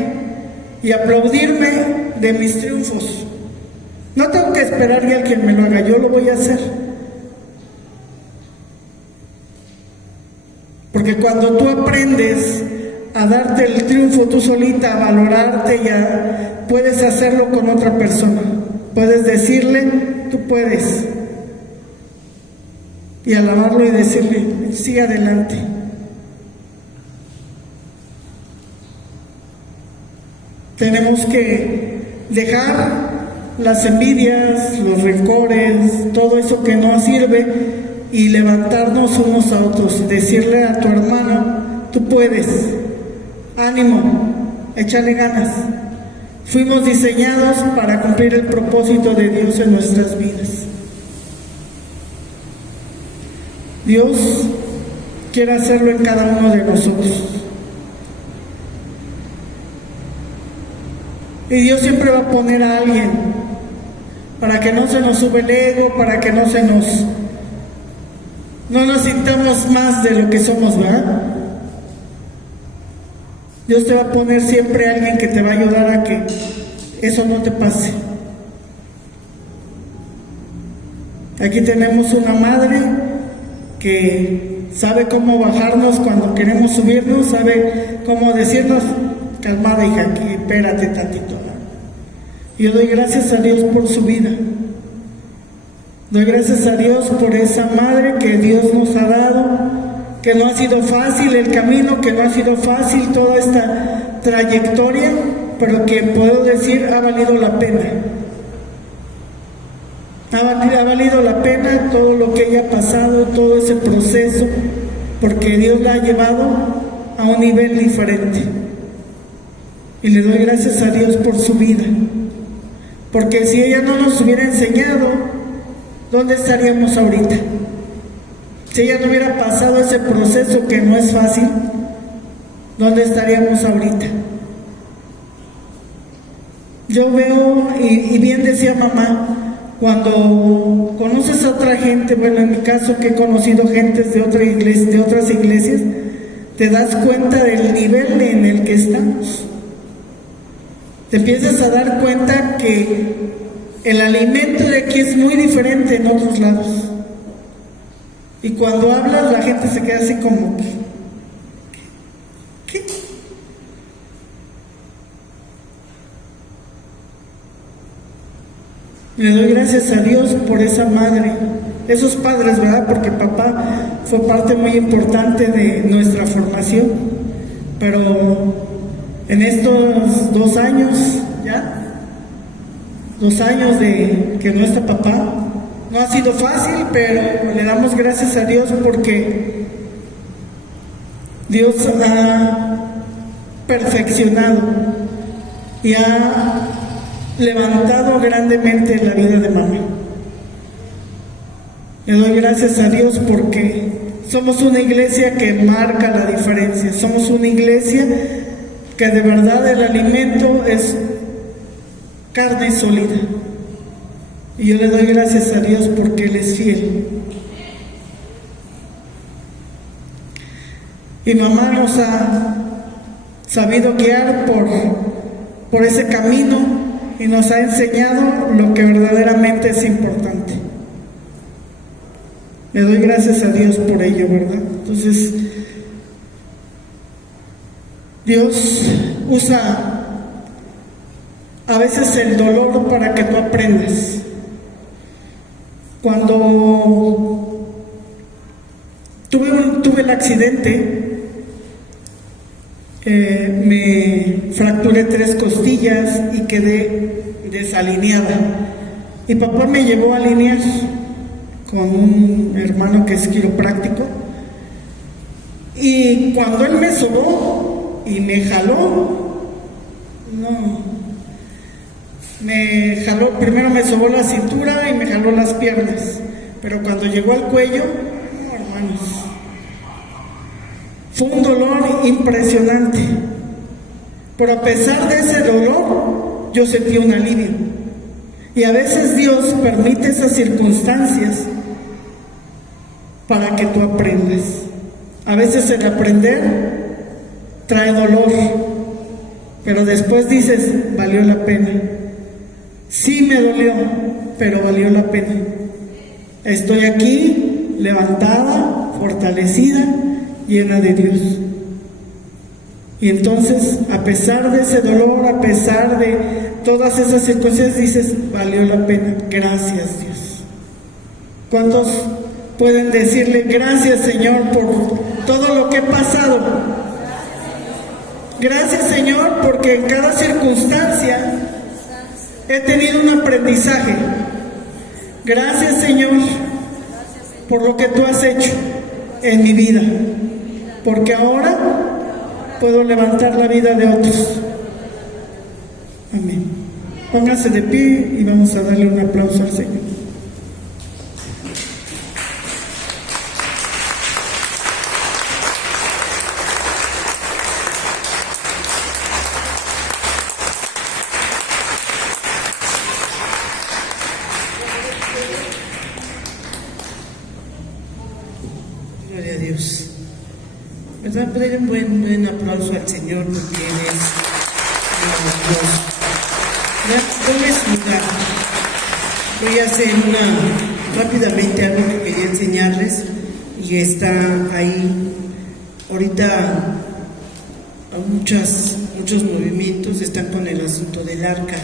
y aplaudirme de mis triunfos. No tengo que esperar que alguien me lo haga, yo lo voy a hacer. Porque cuando tú aprendes a darte el triunfo tú solita, a valorarte, puedes hacerlo con otra persona. Puedes decirle: tú puedes. Y alabarlo y decirle: sí, adelante. Tenemos que dejar las envidias, los rencores, todo eso que no sirve, y levantarnos unos a otros, decirle a tu hermano: tú puedes, ánimo, échale ganas. Fuimos diseñados para cumplir el propósito de Dios en nuestras vidas. Dios quiere hacerlo en cada uno de nosotros. Y Dios siempre va a poner a alguien para que no se nos sube el ego, para que no nos sintamos más de lo que somos, ¿verdad? Dios te va a poner siempre a alguien que te va a ayudar a que eso no te pase. Aquí tenemos una madre que sabe cómo bajarnos cuando queremos subirnos, sabe cómo decirnos: calmada, hija, aquí espérate tantito. Yo doy gracias a Dios por su vida. Doy gracias a Dios por esa madre que Dios nos ha dado, que no ha sido fácil el camino, que no ha sido fácil toda esta trayectoria, pero que puedo decir ha valido la pena. Ha valido la pena todo lo que ella ha pasado, todo ese proceso, porque Dios la ha llevado a un nivel diferente. Y le doy gracias a Dios por su vida. Porque si ella no nos hubiera enseñado, ¿dónde estaríamos ahorita? Si ella no hubiera pasado ese proceso que no es fácil, ¿dónde estaríamos ahorita? Yo veo, y bien decía mamá, cuando conoces a otra gente, bueno, en mi caso que he conocido gentes de otras iglesias, te das cuenta del nivel en el que estamos. Te empiezas a dar cuenta que el alimento de aquí es muy diferente en otros lados. Y cuando hablas la gente se queda así como: ¿qué? Le doy gracias a Dios por esa madre, esos padres, ¿verdad? Porque papá fue parte muy importante de nuestra formación. Pero en estos 2 años, ya, 2 años de que no está papá, no ha sido fácil, pero le damos gracias a Dios porque Dios ha perfeccionado y ha levantado grandemente la vida de mamá. Le doy gracias a Dios porque somos una iglesia que marca la diferencia. Somos una iglesia que de verdad el alimento es carne sólida. Y yo le doy gracias a Dios porque Él es fiel. Y mamá nos ha sabido guiar por ese camino y nos ha enseñado lo que verdaderamente es importante. Le doy gracias a Dios por ello, ¿verdad? Entonces, Dios usa a veces el dolor para que tú aprendas. Cuando tuve el accidente, me fracturé 3 costillas y quedé desalineada. Y papá me llevó a alinear con un hermano que es quiropráctico. Y cuando él me sobó y me jaló, primero me sobó la cintura y me jaló las piernas. Pero cuando llegó al cuello, hermanos, fue un dolor impresionante. Pero a pesar de ese dolor, yo sentí un alivio. Y a veces Dios permite esas circunstancias para que tú aprendas. A veces el aprender trae dolor, pero después dices, valió la pena. Sí me dolió, pero valió la pena. Estoy aquí, levantada, fortalecida, llena de Dios. Y entonces, a pesar de ese dolor, a pesar de todas esas circunstancias, dices, valió la pena. Gracias, Dios. ¿Cuántos pueden decirle gracias, Señor, por todo lo que he pasado? Gracias, Señor, porque en cada circunstancia he tenido un aprendizaje. Gracias, Señor, por lo que tú has hecho en mi vida, porque ahora puedo levantar la vida de otros. Amén. Pónganse de pie y vamos a darle un aplauso al Señor. Gloria a Dios. ¿Verdad? Pero un buen aplauso al Señor porque Él es maravilloso. ¿Dónde es su lugar? Voy a hacer rápidamente algo que quería enseñarles y está ahí. Ahorita muchos movimientos están con el asunto del arca,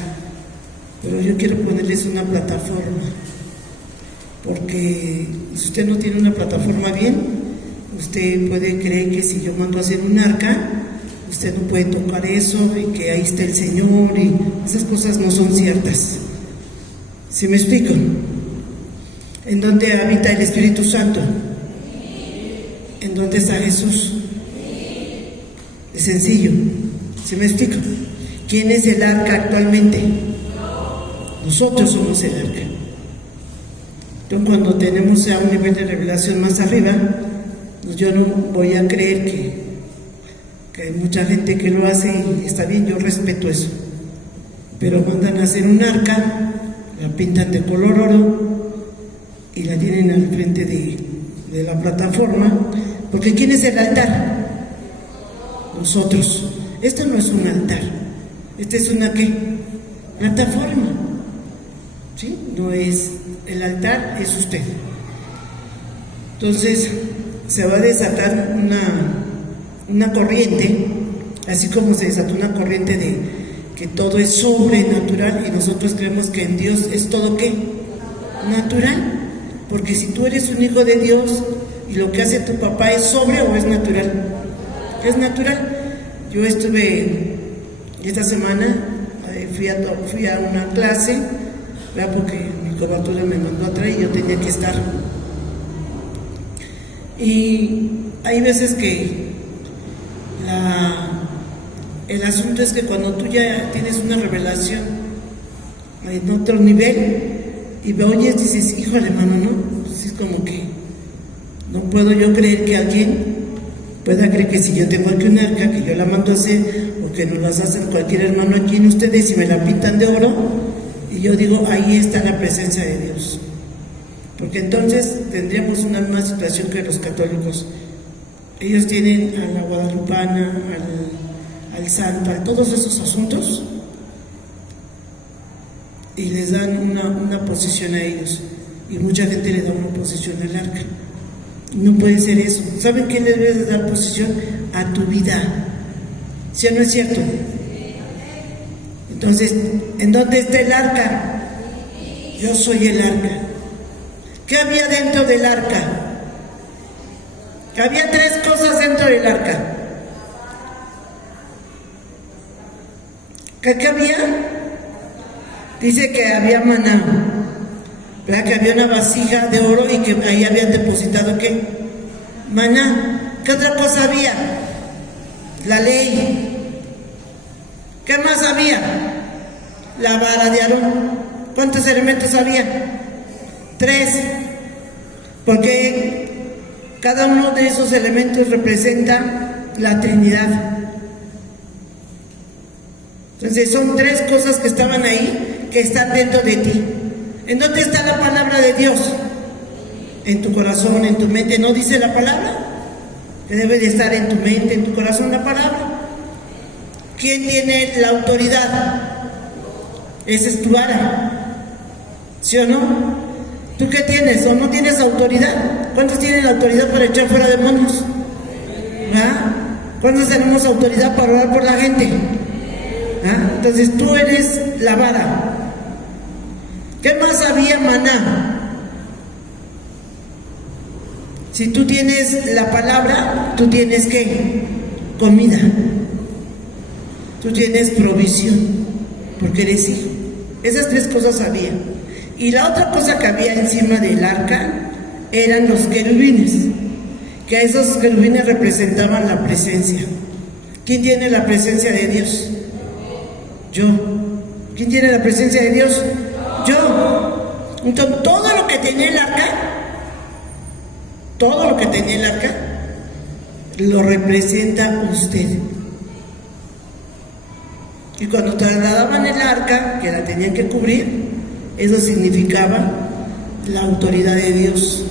pero yo quiero ponerles una plataforma, porque si usted no tiene una plataforma bien, usted puede creer que si yo mando a hacer un arca, usted no puede tocar eso y que ahí está el Señor, y esas cosas no son ciertas. ¿Sí me explico? ¿En dónde habita el Espíritu Santo? ¿En dónde está Jesús? Es sencillo. ¿Sí me explico? ¿Quién es el arca actualmente? Nosotros somos el arca. Entonces, cuando tenemos ya un nivel de revelación más arriba, pues yo no voy a creer que hay mucha gente que lo hace y está bien, yo respeto eso. Pero mandan a hacer un arca, la pintan de color oro y la tienen al frente de la plataforma, porque ¿quién es el altar? Nosotros. Esto no es un altar, esta es una ¿qué? Plataforma. ¿Sí? No es el altar, es usted. Entonces se va a desatar una corriente, así como se desató una corriente de que todo es sobrenatural, y nosotros creemos que en Dios es todo ¿qué? Natural. Porque si tú eres un hijo de Dios y lo que hace tu papá es sobre o es natural, es natural. Yo estuve esta semana, fui a una clase, ¿verdad? Porque mi cobertura me mandó a traer y yo tenía que estar. Y hay veces que el asunto es que cuando tú ya tienes una revelación en otro nivel, y me oyes, dices, híjole, hermano, ¿no? Pues es como que no puedo yo creer que alguien pueda creer que si yo tengo aquí un arca, que yo la mando a hacer, o que nos las hacen cualquier hermano aquí en ustedes y me la pintan de oro, y yo digo, ahí está la presencia de Dios. Porque entonces tendríamos una misma situación que los católicos. Ellos tienen a la guadalupana, al santo, a todos esos asuntos, y les dan una posición a ellos, y mucha gente le da una posición al arca. No puede ser eso. ¿Saben qué le debes dar posición? A tu vida. ¿Sí o no es cierto? Entonces, ¿en dónde está el arca? Yo soy el arca. ¿Qué había dentro del arca? Había 3 cosas dentro del arca. ¿Qué había? Dice que había maná, ¿verdad? Que había una vasija de oro y que ahí habían depositado ¿qué? Maná. ¿Qué otra cosa había? La ley. ¿Qué más había? La vara de Aarón. ¿Cuántos elementos había? 3. Porque cada uno de esos elementos representa la Trinidad. Entonces son 3 cosas que estaban ahí, que están dentro de ti. ¿En dónde está la palabra de Dios? En tu corazón, en tu mente. ¿No dice la palabra? Que debe de estar en tu mente, en tu corazón la palabra. ¿Quién tiene la autoridad? Esa es tu vara. ¿Sí o no? ¿Tú qué tienes? ¿O no tienes autoridad? ¿Cuántos tienen la autoridad para echar fuera demonios? ¿Ah? ¿Cuántos tenemos autoridad para orar por la gente? ¿Ah? Entonces tú eres la vara. ¿Qué más había? Maná. Si tú tienes la palabra, tú tienes ¿qué? Comida. Tú tienes provisión, porque eres hijo. Esas 3 cosas había. Y la otra cosa que había encima del arca eran los querubines, que esos querubines representaban la presencia. ¿Quién tiene la presencia de Dios? Yo. ¿Quién tiene la presencia de Dios? Yo. Entonces, todo lo que tenía el arca, lo representa usted. Y cuando trasladaban el arca, que la tenían que cubrir, eso significaba la autoridad de Dios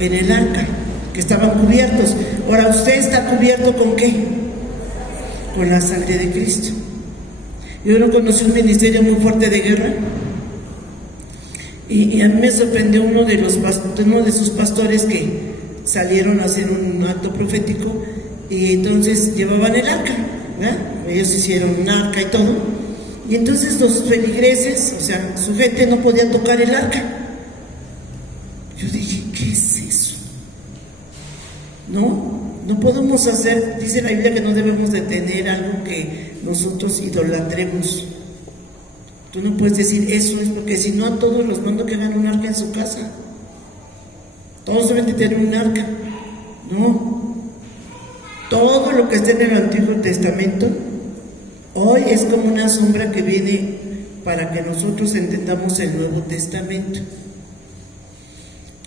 en el arca, que estaban cubiertos. Ahora, ¿usted está cubierto con qué? Con la sangre de Cristo. Yo no conocí un ministerio muy fuerte de guerra, y a mí me sorprendió uno de sus pastores que salieron a hacer un acto profético, y entonces llevaban el arca, ¿verdad? Ellos hicieron un arca y todo, y entonces los feligreses, o sea, su gente no podía tocar el arca. Yo dije, ¿qué es eso? No podemos hacer, dice la Biblia que no debemos de tener algo que nosotros idolatremos. Tú no puedes decir eso, es porque si no a todos los mando que hagan un arca en su casa. Todos deben de tener un arca. No. Todo lo que está en el Antiguo Testamento hoy es como una sombra que viene para que nosotros entendamos el Nuevo Testamento.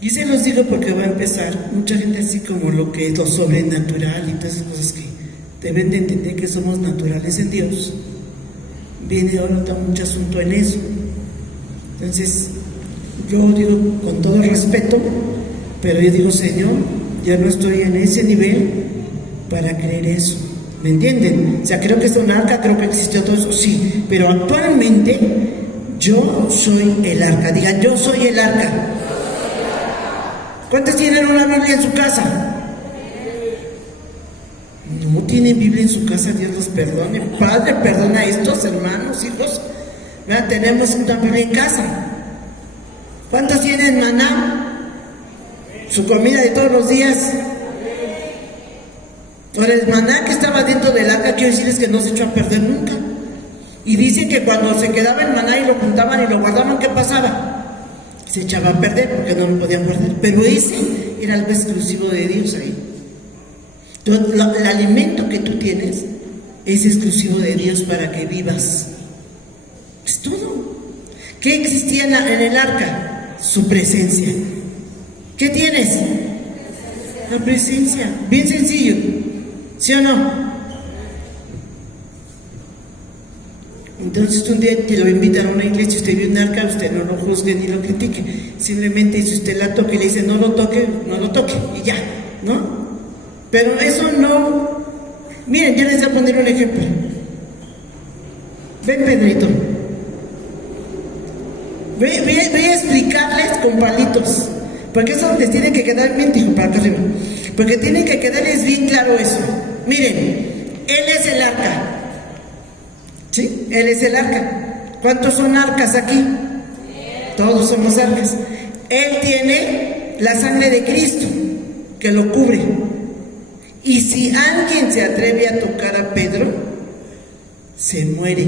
Y se los digo porque va a empezar mucha gente así como lo que es lo sobrenatural y todas esas cosas que deben de entender que somos naturales en Dios. Viene ahora mucho asunto en eso. Entonces, yo digo con todo respeto, pero yo digo, Señor, ya no estoy en ese nivel para creer eso. ¿Me entienden? O sea, creo que es un arca, creo que existió todo eso, sí, pero actualmente yo soy el arca. Digan, yo soy el arca. ¿Cuántos tienen una Biblia en su casa? No tienen Biblia en su casa, Dios los perdone. Padre, perdona a estos hermanos, hijos. ¿Verdad? Tenemos una Biblia en casa. ¿Cuántos tienen maná? Su comida de todos los días. Ahora, el maná que estaba dentro del arca, quiero decirles que no se echó a perder nunca. Y dicen que cuando se quedaba el maná y lo juntaban y lo guardaban, ¿qué pasaba? Se echaba a perder porque no lo podían guardar. Pero ese era algo exclusivo de Dios ahí. Entonces, el alimento que tú tienes es exclusivo de Dios para que vivas. Es todo. ¿Qué existía en el arca? Su presencia. ¿Qué tienes? La presencia. Bien sencillo, ¿sí o no? Entonces un día te lo invitan a una iglesia, usted ve un arca, usted no lo juzgue ni lo critique, simplemente si usted la toca y le dice no lo toque, no lo toque y ya, ¿no? Pero eso no. Miren, yo les voy a poner un ejemplo. Ven, Pedrito. Voy a explicarles con palitos, porque eso les tiene que quedar bien, dijo, para acá arriba, porque tiene que quedarles bien claro eso. Miren, Él es el arca. ¿Sí? Él es el arca. ¿Cuántos son arcas aquí? Todos somos arcas. Él tiene la sangre de Cristo que lo cubre. Y si alguien se atreve a tocar a Pedro, se muere.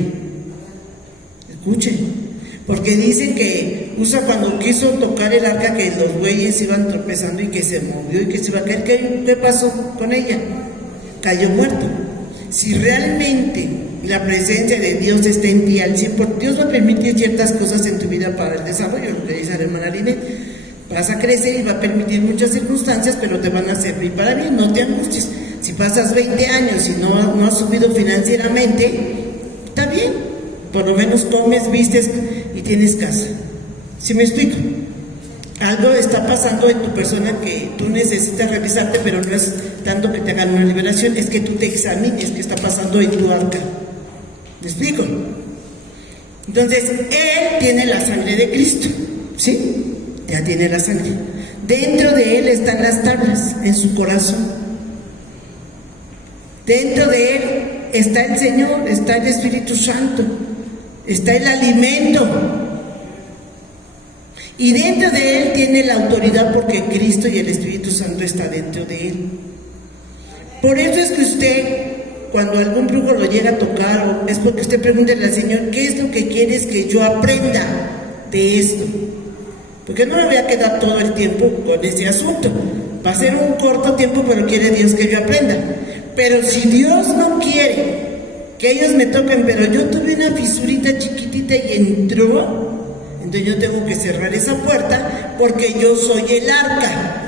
Escuchen, porque dicen que usa cuando quiso tocar el arca, que los bueyes iban tropezando y que se movió y que se iba a caer. ¿Qué pasó con ella? Cayó muerto. Si realmente la presencia de Dios está en ti al 100%, Dios va a permitir ciertas cosas en tu vida para el desarrollo, lo que dice la hermana Linet. Vas a crecer y va a permitir muchas circunstancias, pero te van a servir para bien, no te angusties. Si pasas 20 años y no has subido financieramente, está bien, por lo menos comes, vistes y tienes casa. ¿Sí me explico? Algo está pasando en tu persona que tú necesitas revisarte, pero no es tanto que te hagan una liberación, es que tú te examines qué está pasando en tu arca. ¿Me explico? Entonces, Él tiene la sangre de Cristo, ¿sí? Ya tiene la sangre. Dentro de Él están las tablas, en su corazón. Dentro de Él está el Señor, está el Espíritu Santo, está el alimento. Y dentro de Él tiene la autoridad porque Cristo y el Espíritu Santo está dentro de Él. Por eso es que usted, cuando algún brujo lo llega a tocar, es porque usted pregunta al Señor, ¿qué es lo que quieres que yo aprenda de esto? Porque no me voy a quedar todo el tiempo con ese asunto. Va a ser un corto tiempo, pero quiere Dios que yo aprenda. Pero si Dios no quiere que ellos me toquen, pero yo tuve una fisurita chiquitita y entró, entonces yo tengo que cerrar esa puerta porque yo soy el arca.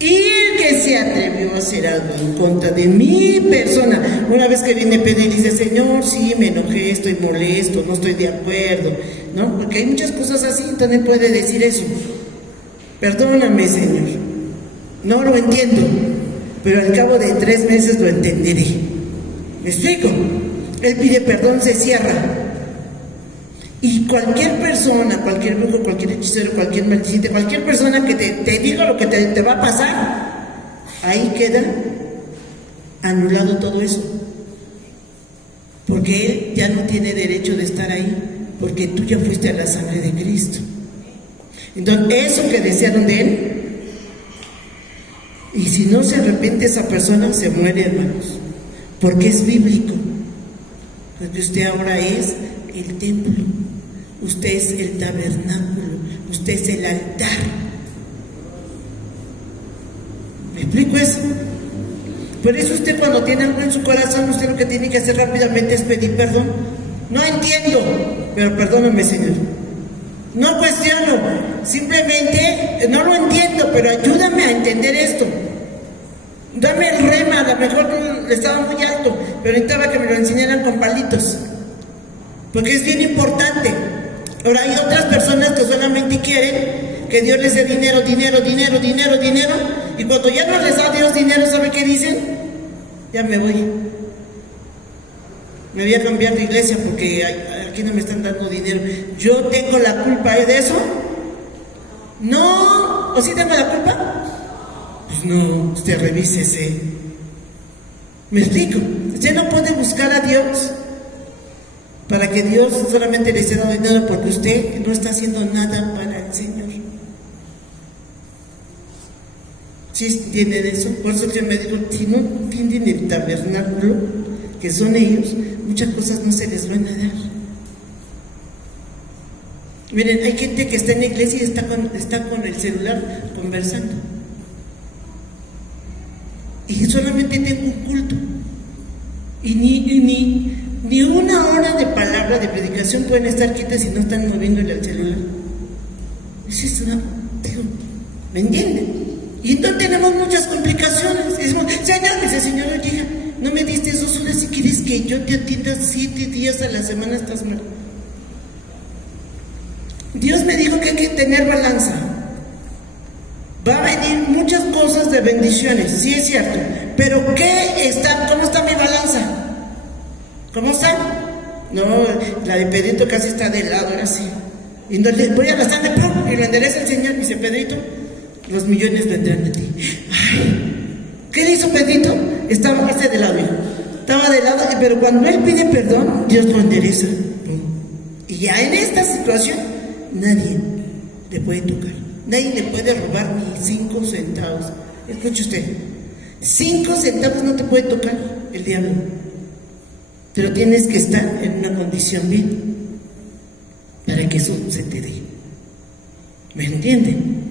Y el que se atrevió a hacer algo en contra de mi persona, una vez que viene Pedro y dice, Señor, sí, me enojé, estoy molesto, no estoy de acuerdo, ¿no? Porque hay muchas cosas así, entonces puede decir eso. Perdóname, Señor, no lo entiendo, pero al cabo de 3 meses lo entenderé. ¿Me explico? Él pide perdón, se cierra. Y cualquier persona, cualquier brujo, cualquier hechicero, cualquier maldiciente, cualquier persona que te diga lo que te va a pasar, ahí queda anulado todo eso. Porque él ya no tiene derecho de estar ahí, porque tú ya fuiste a la sangre de Cristo. Entonces, eso que desearon de él, y si no se arrepiente esa persona, se muere, hermanos, porque es bíblico. Porque usted ahora es el templo, usted es el tabernáculo, usted es el altar. ¿Me explico eso? Por eso usted, cuando tiene algo en su corazón, usted lo que tiene que hacer rápidamente es pedir perdón. No entiendo, pero perdóname, Señor. No cuestiono, simplemente no lo entiendo, pero ayúdame a entender esto. Dame el rema, a lo mejor estaba muy alto, pero necesitaba que me lo enseñaran con palitos, porque es bien importante. Ahora, hay otras personas que solamente quieren que Dios les dé dinero, dinero, dinero, dinero, dinero, y cuando ya no les da Dios dinero, ¿sabe qué dicen? Ya me voy a cambiar de iglesia porque aquí no me están dando dinero. ¿Yo tengo la culpa de eso? No. ¿O sí tengo la culpa? Pues no, usted revísese. ¿Me explico? Usted no puede buscar a Dios para que Dios solamente le esté dando dinero, porque usted no está haciendo nada para el Señor. ¿Sí entienden eso? Por eso yo me digo, si no entienden el tabernáculo, que son ellos, muchas cosas no se les van a dar. Miren, hay gente que está en la iglesia y está con el celular conversando. Y solamente tengo un culto. Y Ni una hora de palabra, de predicación pueden estar quietas si no están moviéndole al celular. Es una, digo, ¿me entienden? Y entonces tenemos muchas complicaciones. Y decimos, Señor, dice, Señor, oye, no me diste 2 horas si quieres que yo te atienda 7 días a la semana, estás mal. Dios me dijo que hay que tener balanza. Va a venir muchas cosas de bendiciones, sí es cierto. Pero ¿cómo está mi balanza? ¿Cómo está? No, la de Pedrito casi está de lado, ahora sí. Y no le voy a gastarle, ¡pum! Y lo endereza el Señor, dice, Pedrito, los millones vendrán de ti. Ay, ¿qué le hizo Pedrito? Estaba casi de lado, hijo. Estaba de lado, pero cuando él pide perdón, Dios lo endereza. Y ya en esta situación, nadie le puede tocar. Nadie le puede robar ni 5 centavos. Escuche usted, 5 centavos no te puede tocar el diablo. Pero tienes que estar en una condición bien para que eso se te dé. ¿Me entienden?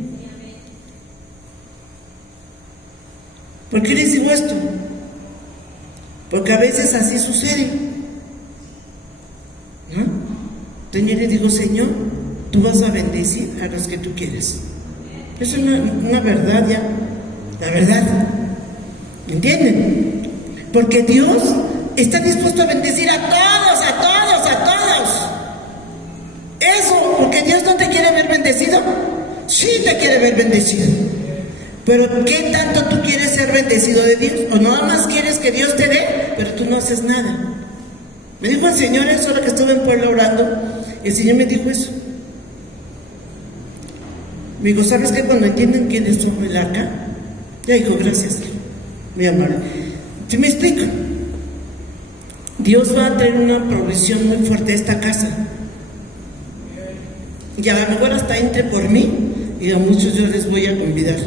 ¿Por qué les digo esto? Porque a veces así sucede, ¿no? Entonces yo le digo, Señor, tú vas a bendecir a los que tú quieras. Es una verdad ya, la verdad. ¿Me entienden? Porque Dios está dispuesto a bendecir a todos, a todos, a todos. Eso, porque Dios no te quiere ver bendecido. Sí te quiere ver bendecido. Pero ¿qué tanto tú quieres ser bendecido de Dios? O nada más quieres que Dios te dé, pero tú no haces nada. Me dijo el Señor eso, ahora que estuve en Puebla orando, el Señor me dijo eso. Me dijo, ¿sabes qué? Cuando entiendan quién es el arca, ya dijo, gracias, muy amable. ¿Sí me explico? Dios va a traer una provisión muy fuerte a esta casa. Y a lo mejor hasta entre por mí, y a muchos yo les voy a convidar.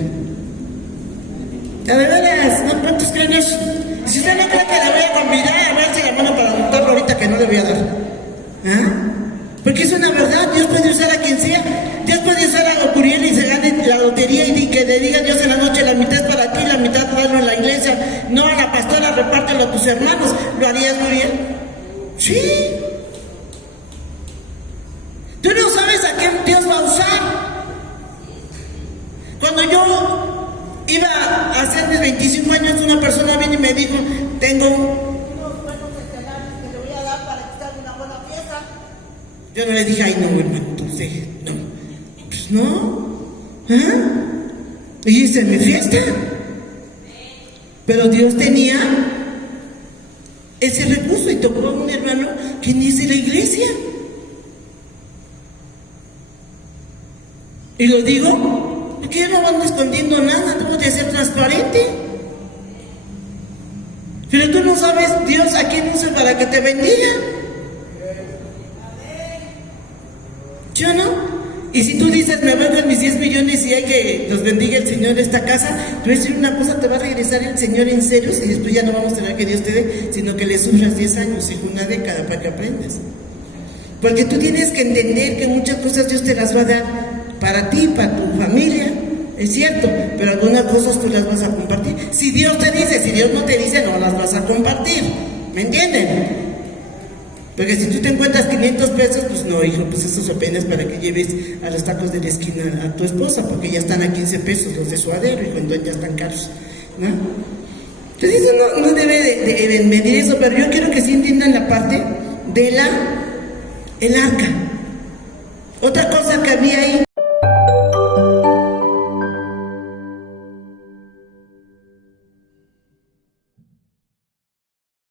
De veras, ¿no? ¿Cuántos creen eso? Si usted no cree que le voy a convidar, a ver si la mano para anotarlo ahorita que no le voy a dar. ¿Ah? Porque es una verdad, Dios puede usar a quien sea. Dios puede usar a Ocuriel y se gane la lotería y que le diga Dios en la noche, la mitad es para ti, la mitad darlo en la iglesia. No a la pastora, repártelo a tus hermanos. ¿Lo harías, Muriel? Sí. Tú no sabes a quién Dios va a usar. Cuando yo iba a hacer mis 25 años, una persona vino y me dijo, tengo unos buenos estelares que le voy a dar para que salga una buena fiesta. Yo no le dije, ay no, hermano, entonces, no. Pues no. ¿Ah? Y hice mi fiesta. Pero Dios tenía ese recurso y tocó a un hermano que ni es de la iglesia. Y lo digo, porque yo no ando escondiendo nada, debo de ser transparente. Pero tú no sabes Dios a quién usa para que te bendiga. ¿Yo no? Y si tú dices, me voy con mis 10 millones y hay que los bendiga el Señor de esta casa, te voy a decir una cosa, te va a regresar el Señor en serio y después ya no vamos a tener que Dios te dé, sino que le sufras 10 años y una década para que aprendas. Porque tú tienes que entender que muchas cosas Dios te las va a dar para ti, para tu familia, es cierto, pero algunas cosas tú las vas a compartir. Si Dios te dice, si Dios no te dice, no las vas a compartir, ¿me entienden? Porque si tú te encuentras 500 pesos, pues no, hijo, pues eso apenas para que lleves a los tacos de la esquina a tu esposa, porque ya están a 15 pesos los de suadero y cuando ya están caros, ¿no? Entonces eso no debe de medir eso, pero yo quiero que sí entiendan la parte de el arca. Otra cosa que había ahí,